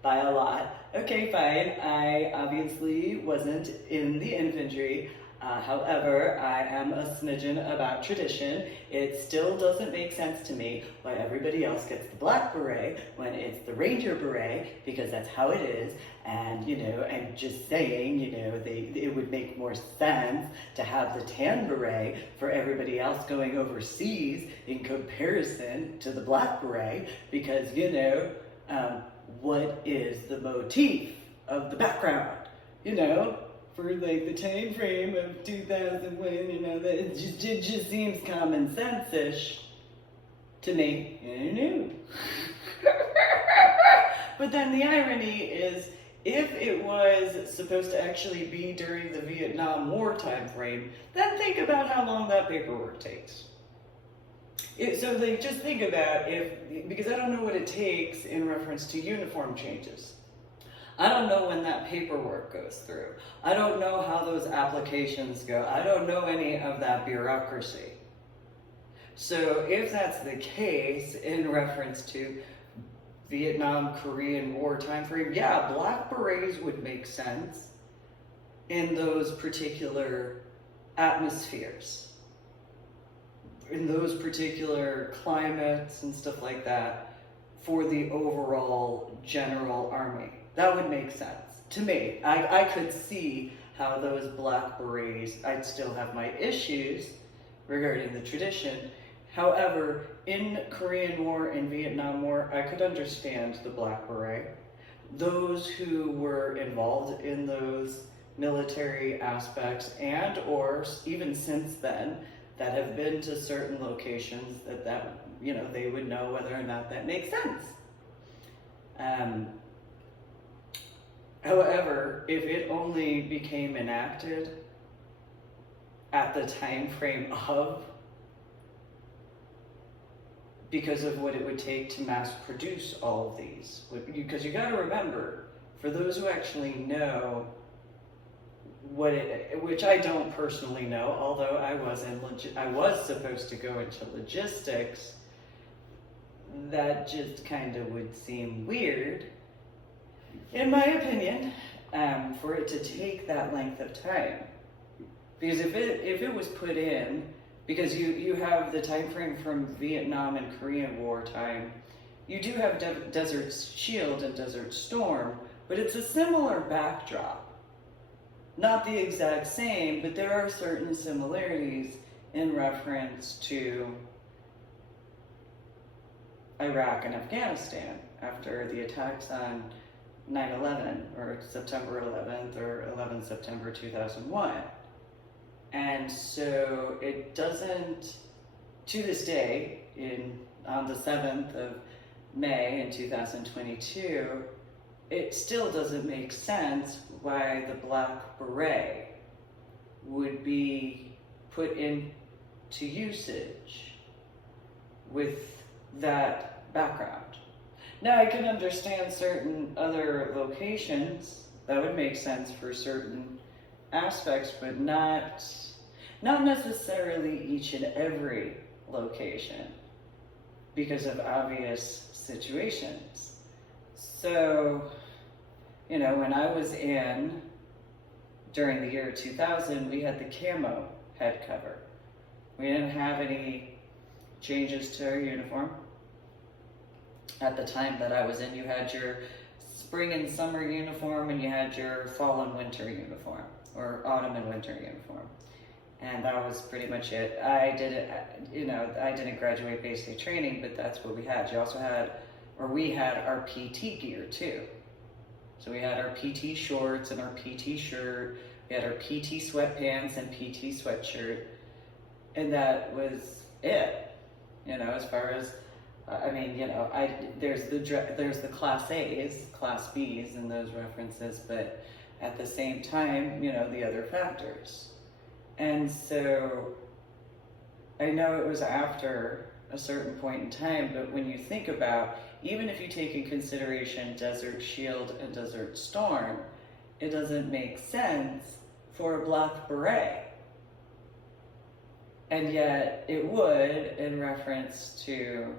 by a lot. Okay, fine, I obviously wasn't in the infantry. However, I am a smidgen about tradition. It still doesn't make sense to me why everybody else gets the black beret when it's the Ranger beret, because that's how it is. And, I'm just saying, it would make more sense to have the tan beret for everybody else going overseas in comparison to the black beret, because, what is the motif of the background, for like the time frame of 2001, it just seems common sense-ish to me. But then the irony is, if it was supposed to actually be during the Vietnam War time frame, then think about how long that paperwork takes. Just think about because I don't know what it takes in reference to uniform changes. I don't know when that paperwork goes through. I don't know how those applications go. I don't know any of that bureaucracy. So if that's the case in reference to Vietnam, Korean War time frame, black berets would make sense in those particular atmospheres, in those particular climates and stuff like that, for the overall general army. That would make sense to me. I could see how those black berets, I'd still have my issues regarding the tradition. However, in Korean War and Vietnam War, I could understand the black beret. Those who were involved in those military aspects, and or even since then, that have been to certain locations, that they would know whether or not that makes sense. However, if it only became enacted at the time frame of, because of what it would take to mass produce all of these, because you got to remember, for those who actually know which I don't personally know, although I was supposed to go into logistics, that just kind of would seem weird, in my opinion, for it to take that length of time. Because if it was put in, because you have the time frame from Vietnam and Korean War time, you do have Desert Shield and Desert Storm, but it's a similar backdrop. Not the exact same, but there are certain similarities in reference to Iraq and Afghanistan after the attacks on 9/11 or September 11th or 11 September 2001. And so it doesn't, to this day, on the 7th of May in 2022, it still doesn't make sense why the black beret would be put into usage with that background. Now, I can understand certain other locations that would make sense for certain aspects, but not necessarily each and every location because of obvious situations. So, you know, when I was in, during the year 2000, we had the camo head cover. We didn't have any changes to our uniform. At the time that I was in, you had your spring and summer uniform, and you had your fall and winter uniform, or autumn and winter uniform. And that was pretty much it. I didn't graduate basic training, but that's what we had. You also had, or we had our PT gear too. So we had our PT shorts and our PT shirt. We had our PT sweatpants and PT sweatshirt. And that was it, you know, as far as, I mean, you know, there's the Class A's, Class B's, and those references, but at the same time, you know, the other factors. And so I know it was after a certain point in time, but when you think about, even if you take in consideration Desert Shield and Desert Storm, it doesn't make sense for a black beret. And yet it would in reference to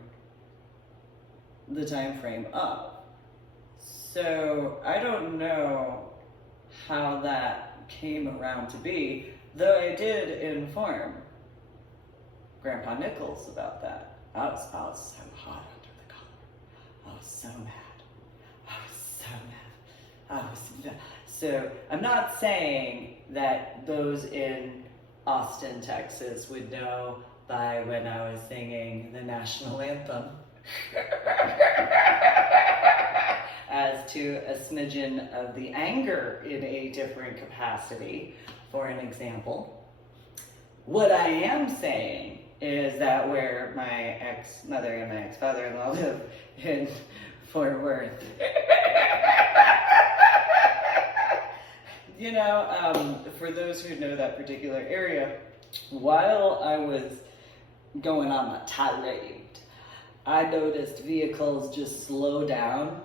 the time frame up. So I don't know how that came around to be, though I did inform Grandpa Nichols about that. I was so hot under the collar. I was so mad. So I'm not saying that those in Austin, Texas would know by when I was singing the national anthem as to a smidgen of the anger in a different capacity, for an example. What I am saying is that where my ex-mother and my ex-father-in-law live in Fort Worth, you know, for those who know that particular area, while I was going on my tirade, I noticed vehicles just slow down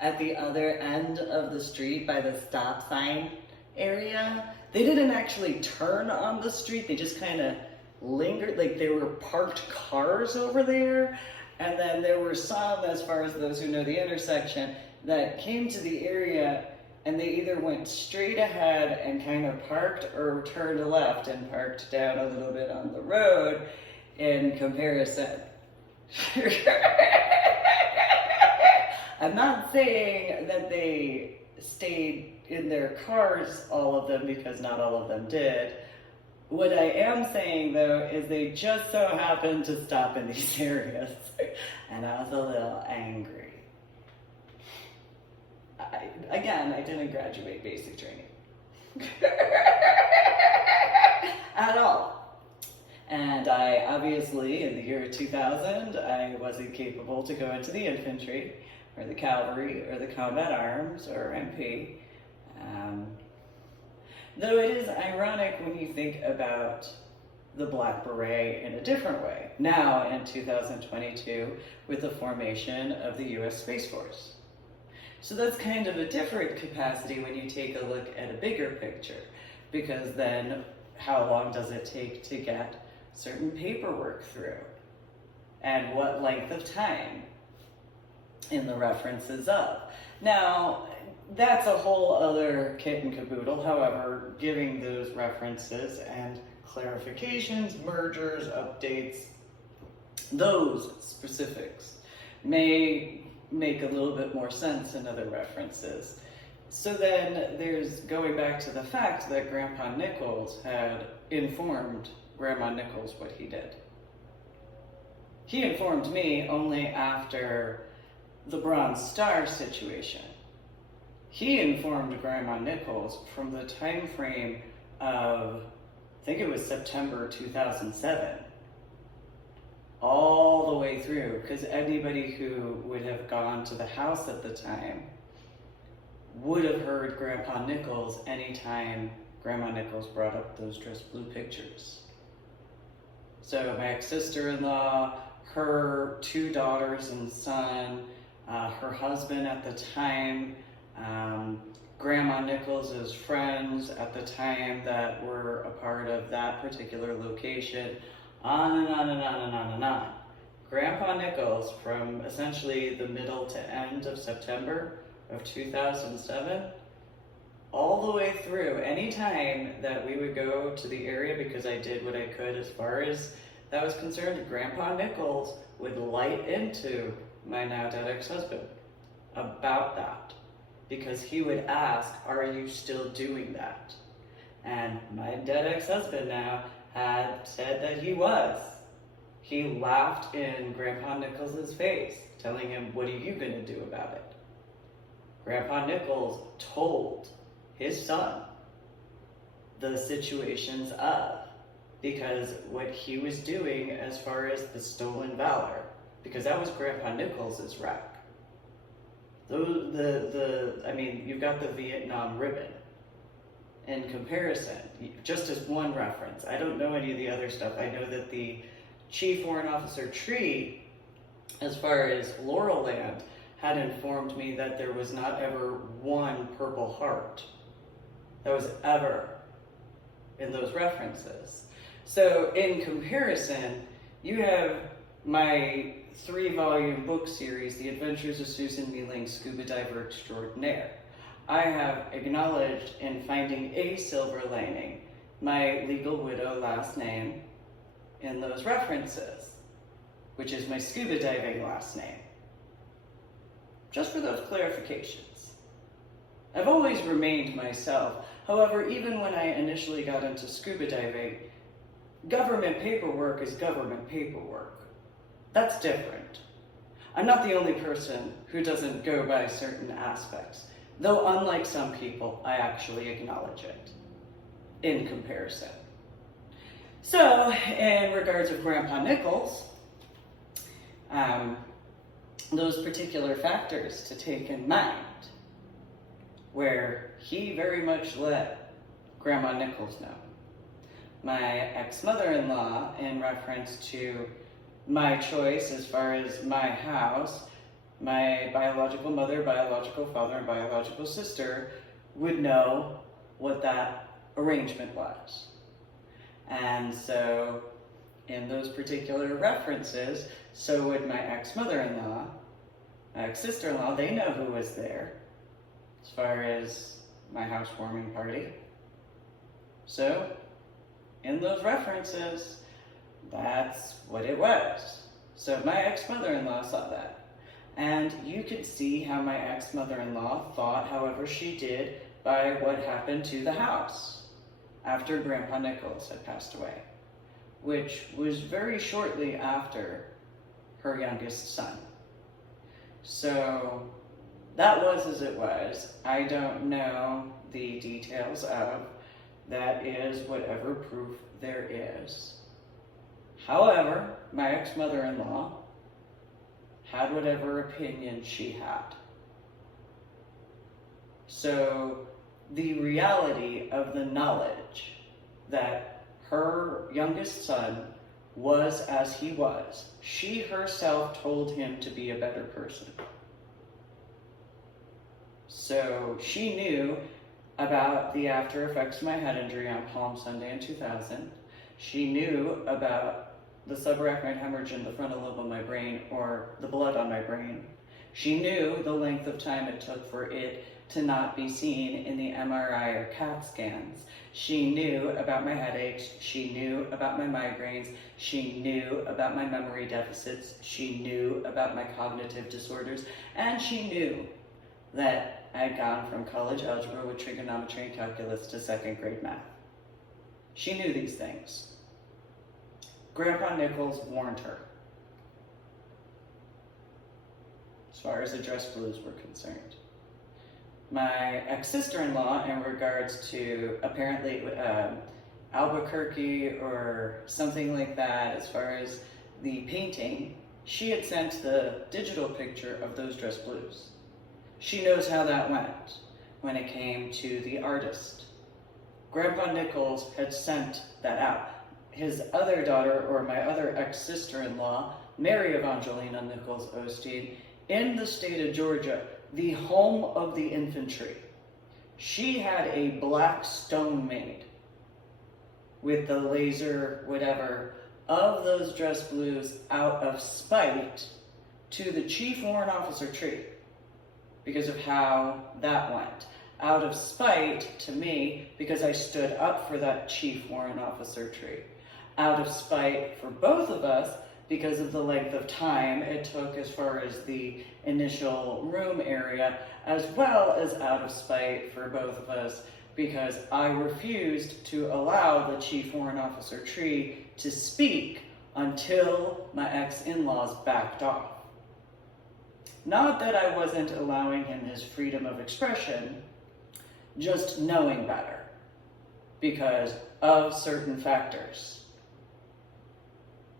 at the other end of the street by the stop sign area. They didn't actually turn on the street, they just kind of lingered, like there were parked cars over there, and then there were some, as far as those who know the intersection, that came to the area and they either went straight ahead and kind of parked or turned left and parked down a little bit on the road in comparison. I'm not saying that they stayed in their cars, all of them, because not all of them did. What I am saying, though, is they just so happened to stop in these areas, and I was a little angry. I didn't graduate basic training. At all. And I obviously, in the year 2000, I wasn't capable to go into the infantry, or the cavalry, or the combat arms, or MP. Though it is ironic when you think about the Black Beret in a different way, now in 2022, with the formation of the U.S. Space Force. So that's kind of a different capacity when you take a look at a bigger picture, because then how long does it take to get certain paperwork through? And what length of time in the references of? Now, that's a whole other kit and caboodle. However, giving those references and clarifications, mergers, updates, those specifics may make a little bit more sense in other references. So then there's going back to the fact that Grandpa Nichols had informed Grandma Nichols what he did. He informed me only after the Bronze Star situation. He informed Grandma Nichols from the time frame of, I think it was September 2007, all the way through, because anybody who would have gone to the house at the time would have heard Grandpa Nichols anytime Grandma Nichols brought up those dress blue pictures. So my ex-sister-in-law, her 2 daughters and son, her husband at the time, Grandma Nichols' friends at the time that were a part of that particular location, on and on and on and on and on. Grandpa Nichols, from essentially the middle to end of September of 2007, all the way through, any time that we would go to the area, because I did what I could as far as that was concerned, Grandpa Nichols would light into my now dead ex-husband about that, because he would ask, are you still doing that? And my dead ex-husband now had said that he was. He laughed in Grandpa Nichols' face, telling him, what are you going to do about it? Grandpa Nichols told his son the situations of, because what he was doing as far as the stolen valor, because that was Grandpa Nichols' wreck. I mean, you've got the Vietnam ribbon. In comparison, just as one reference, I don't know any of the other stuff. I know that the Chief Warrant Officer Tree, as far as Laurel Land, had informed me that there was not ever one Purple Heart that was ever in those references. So in comparison, you have my 3-volume book series, The Adventures of Susan Mealing, Scuba Diver Extraordinaire. I have acknowledged in finding a silver lining my legal widow last name in those references, which is my scuba diving last name. Just for those clarifications. I've always remained myself. However, even when I initially got into scuba diving, government paperwork is government paperwork. That's different. I'm not the only person who doesn't go by certain aspects, though unlike some people, I actually acknowledge it in comparison. So, in regards of Grandpa Nichols, those particular factors to take in mind, where he very much let Grandma Nichols know. My ex-mother-in-law, in reference to my choice as far as my house, my biological mother, biological father, and biological sister would know what that arrangement was. And so, in those particular references, so would my ex-mother-in-law, my ex-sister-in-law, they know who was there, as far as my housewarming party. So, in those references, that's what it was. So my ex-mother-in-law saw that. And you could see how my ex-mother-in-law thought however she did by what happened to the house after Grandpa Nichols had passed away, which was very shortly after her youngest son. So that was as it was. I don't know the details of. That is whatever proof there is. However, my ex-mother-in-law had whatever opinion she had. So the reality of the knowledge that her youngest son was as he was, she herself told him to be a better person. So she knew about the after effects of my head injury on Palm Sunday in 2000. She knew about the subarachnoid hemorrhage in the frontal lobe of my brain, or the blood on my brain. She knew the length of time it took for it to not be seen in the MRI or CAT scans. She knew about my headaches. She knew about my migraines. She knew about my memory deficits. She knew about my cognitive disorders. And she knew that I had gone from college algebra with trigonometry and calculus to 2nd grade math. She knew these things. Grandpa Nichols warned her, as far as the dress blues were concerned. My ex-sister-in-law, in regards to apparently Albuquerque or something like that, as far as the painting, she had sent the digital picture of those dress blues. She knows how that went when it came to the artist, Grandpa Nichols had sent that out. His other daughter, or my other ex-sister-in-law, Mary Evangelina Nichols Osteen, in the state of Georgia, the home of the infantry, she had a black stone made with the laser, whatever, of those dress blues out of spite to the Chief Warrant Officer tree because of how that went. Out of spite to me because I stood up for that Chief Warrant Officer tree. Out of spite for both of us because of the length of time it took as far as the initial room area, as well as out of spite for both of us because I refused to allow the Chief Warrant Officer tree to speak until my ex-in-laws backed off. Not that I wasn't allowing him his freedom of expression, just knowing better because of certain factors.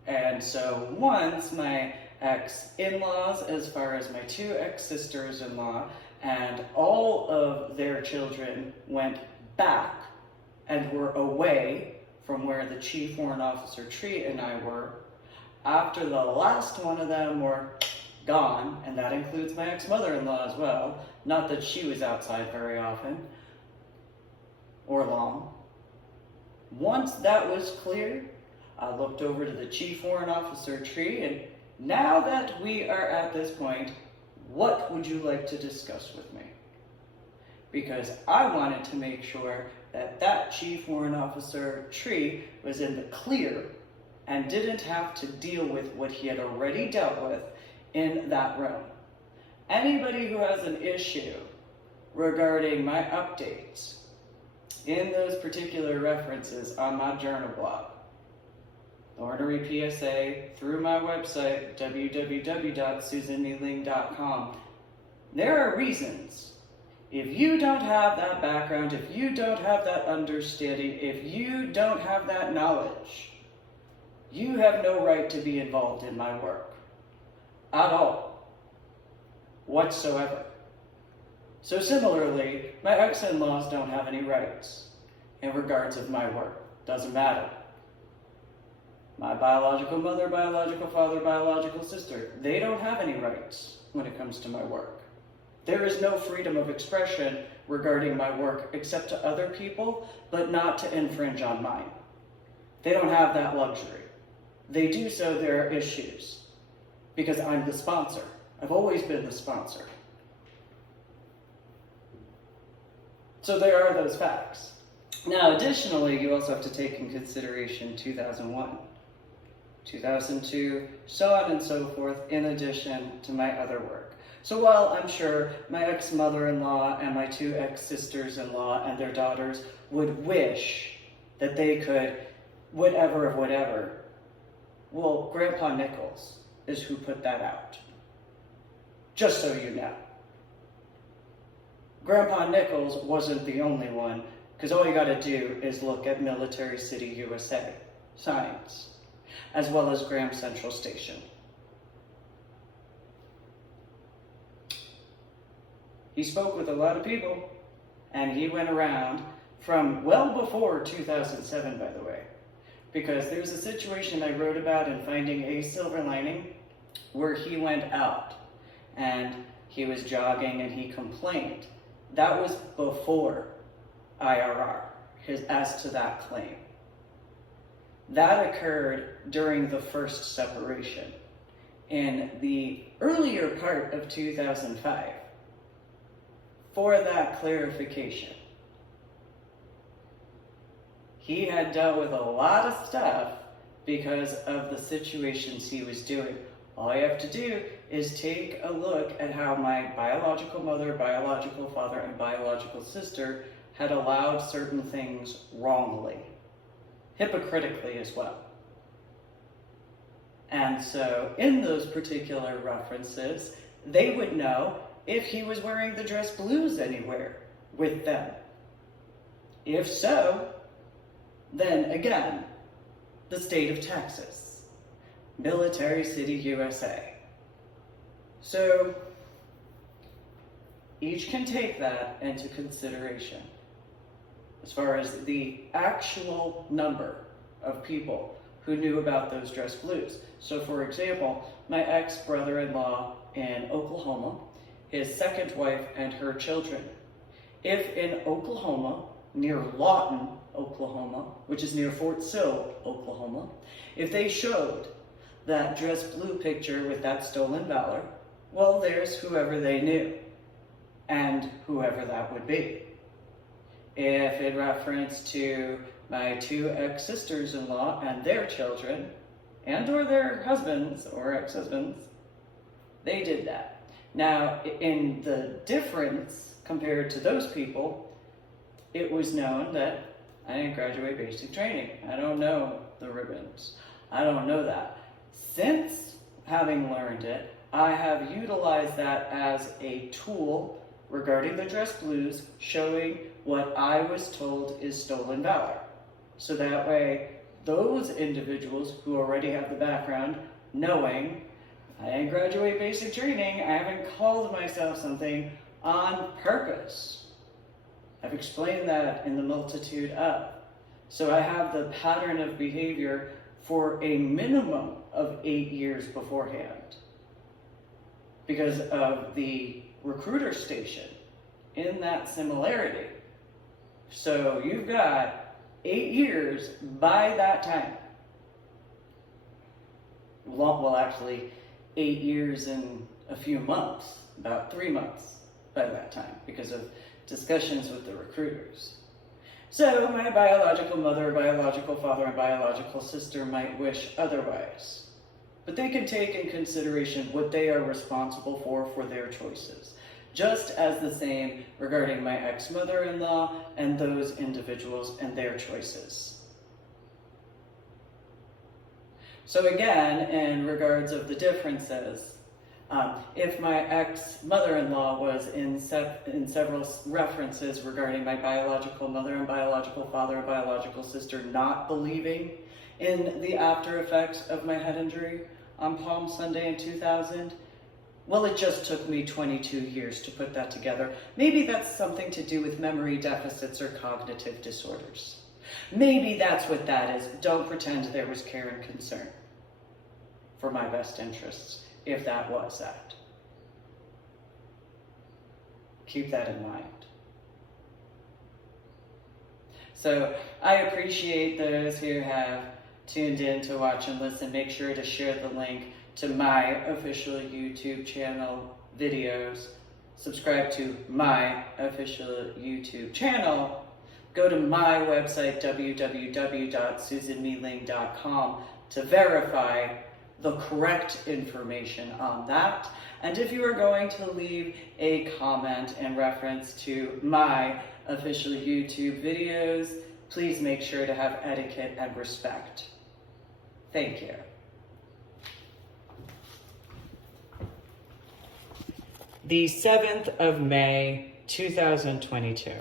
And so once my ex-in-laws, as far as my two ex-sisters-in-law, and all of their children went back and were away from where the Chief Warrant Officer tree and I were, after the last one of them were gone, and that includes my ex-mother-in-law as well, not that she was outside very often or long. Once that was clear, I looked over to the Chief Warrant Officer tree, and now that we are at this point, what would you like to discuss with me? Because I wanted to make sure that that Chief Warrant Officer tree was in the clear and didn't have to deal with what he had already dealt with in that room. Anybody who has an issue regarding my updates in those particular references on my journal blog, the Ornery PSA, through my website, www.susanneeling.com. There are reasons. If you don't have that background, if you don't have that understanding, if you don't have that knowledge, you have no right to be involved in my work. At all. Whatsoever. So similarly, my ex-in-laws don't have any rights in regards of my work. Doesn't matter. My biological mother, biological father, biological sister, they don't have any rights when it comes to my work. There is no freedom of expression regarding my work except to other people, but not to infringe on mine. They don't have that luxury. They do so, there are issues. Because I'm the sponsor. I've always been the sponsor. So there are those facts. Now, additionally, you also have to take in consideration 2001. 2002, so on and so forth, in addition to my other work. So while I'm sure my ex-mother-in-law and my two ex-sisters-in-law and their daughters would wish that they could whatever of whatever, well, Grandpa Nichols is who put that out. Just so you know. Grandpa Nichols wasn't the only one, because all you gotta do is look at Military City, USA signs, as well as Graham Central Station. He spoke with a lot of people, and he went around from well before 2007, by the way, because there's a situation I wrote about in Finding a Silver Lining where he went out and he was jogging and he complained. That was before IRR, as to that claim. That occurred during the first separation. In the earlier part of 2005, for that clarification, he had dealt with a lot of stuff because of the situations he was doing. All you have to do is take a look at how my biological mother, biological father, and biological sister had allowed certain things wrongly, hypocritically as well. And so in those particular references, they would know if he was wearing the dress blues anywhere with them. If so, then again, the state of Texas, Military City, USA. So each can take that into consideration. as far as the actual number of people who knew about those dress blues. So for example, my ex-brother-in-law in Oklahoma, his second wife and her children. If in Oklahoma, near Lawton, Oklahoma, which is near Fort Sill, Oklahoma, if they showed that dress blue picture with that stolen valor, well, there's whoever they knew, and whoever that would be. If in reference to my two ex-sisters-in-law and their children, and or their husbands or ex-husbands, they did that. Now, in the difference compared to those people, it was known that I didn't graduate basic training. I don't know the ribbons. I don't know that. Since having learned it, I have utilized that as a tool regarding the dress blues, showing what I was told is stolen valor. So that way, those individuals who already have the background, knowing I didn't graduate basic training, I haven't called myself something on purpose. I've explained that in the multitude of. So I have the pattern of behavior for a minimum of 8 years beforehand because of the recruiter station in that similarity. So you've got 8 years by that time. Well, actually, 8 years and a few months, about 3 months by that time, because of discussions with the recruiters. So my biological mother, biological father, and biological sister might wish otherwise. But they can take in consideration what they are responsible for their choices. Just as the same regarding my ex-mother-in-law and those individuals and their choices. So again, in regards of the differences, if my ex-mother-in-law was in several references regarding my biological mother and biological father and biological sister not believing in the after effects of my head injury on Palm Sunday in 2000, well, it just took me 22 years to put that together. Maybe that's something to do with memory deficits or cognitive disorders. Maybe that's what that is. Don't pretend there was care and concern for my best interests, if that was that. Keep that in mind. So I appreciate those who have tuned in to watch and listen. Make sure to share the link to my official YouTube channel videos. Subscribe to my official YouTube channel. Go to my website, www.susanmealing.com, to verify the correct information on that. And if you are going to leave a comment in reference to my official YouTube videos, please make sure to have etiquette and respect. Thank you. The 7th of May, 2022.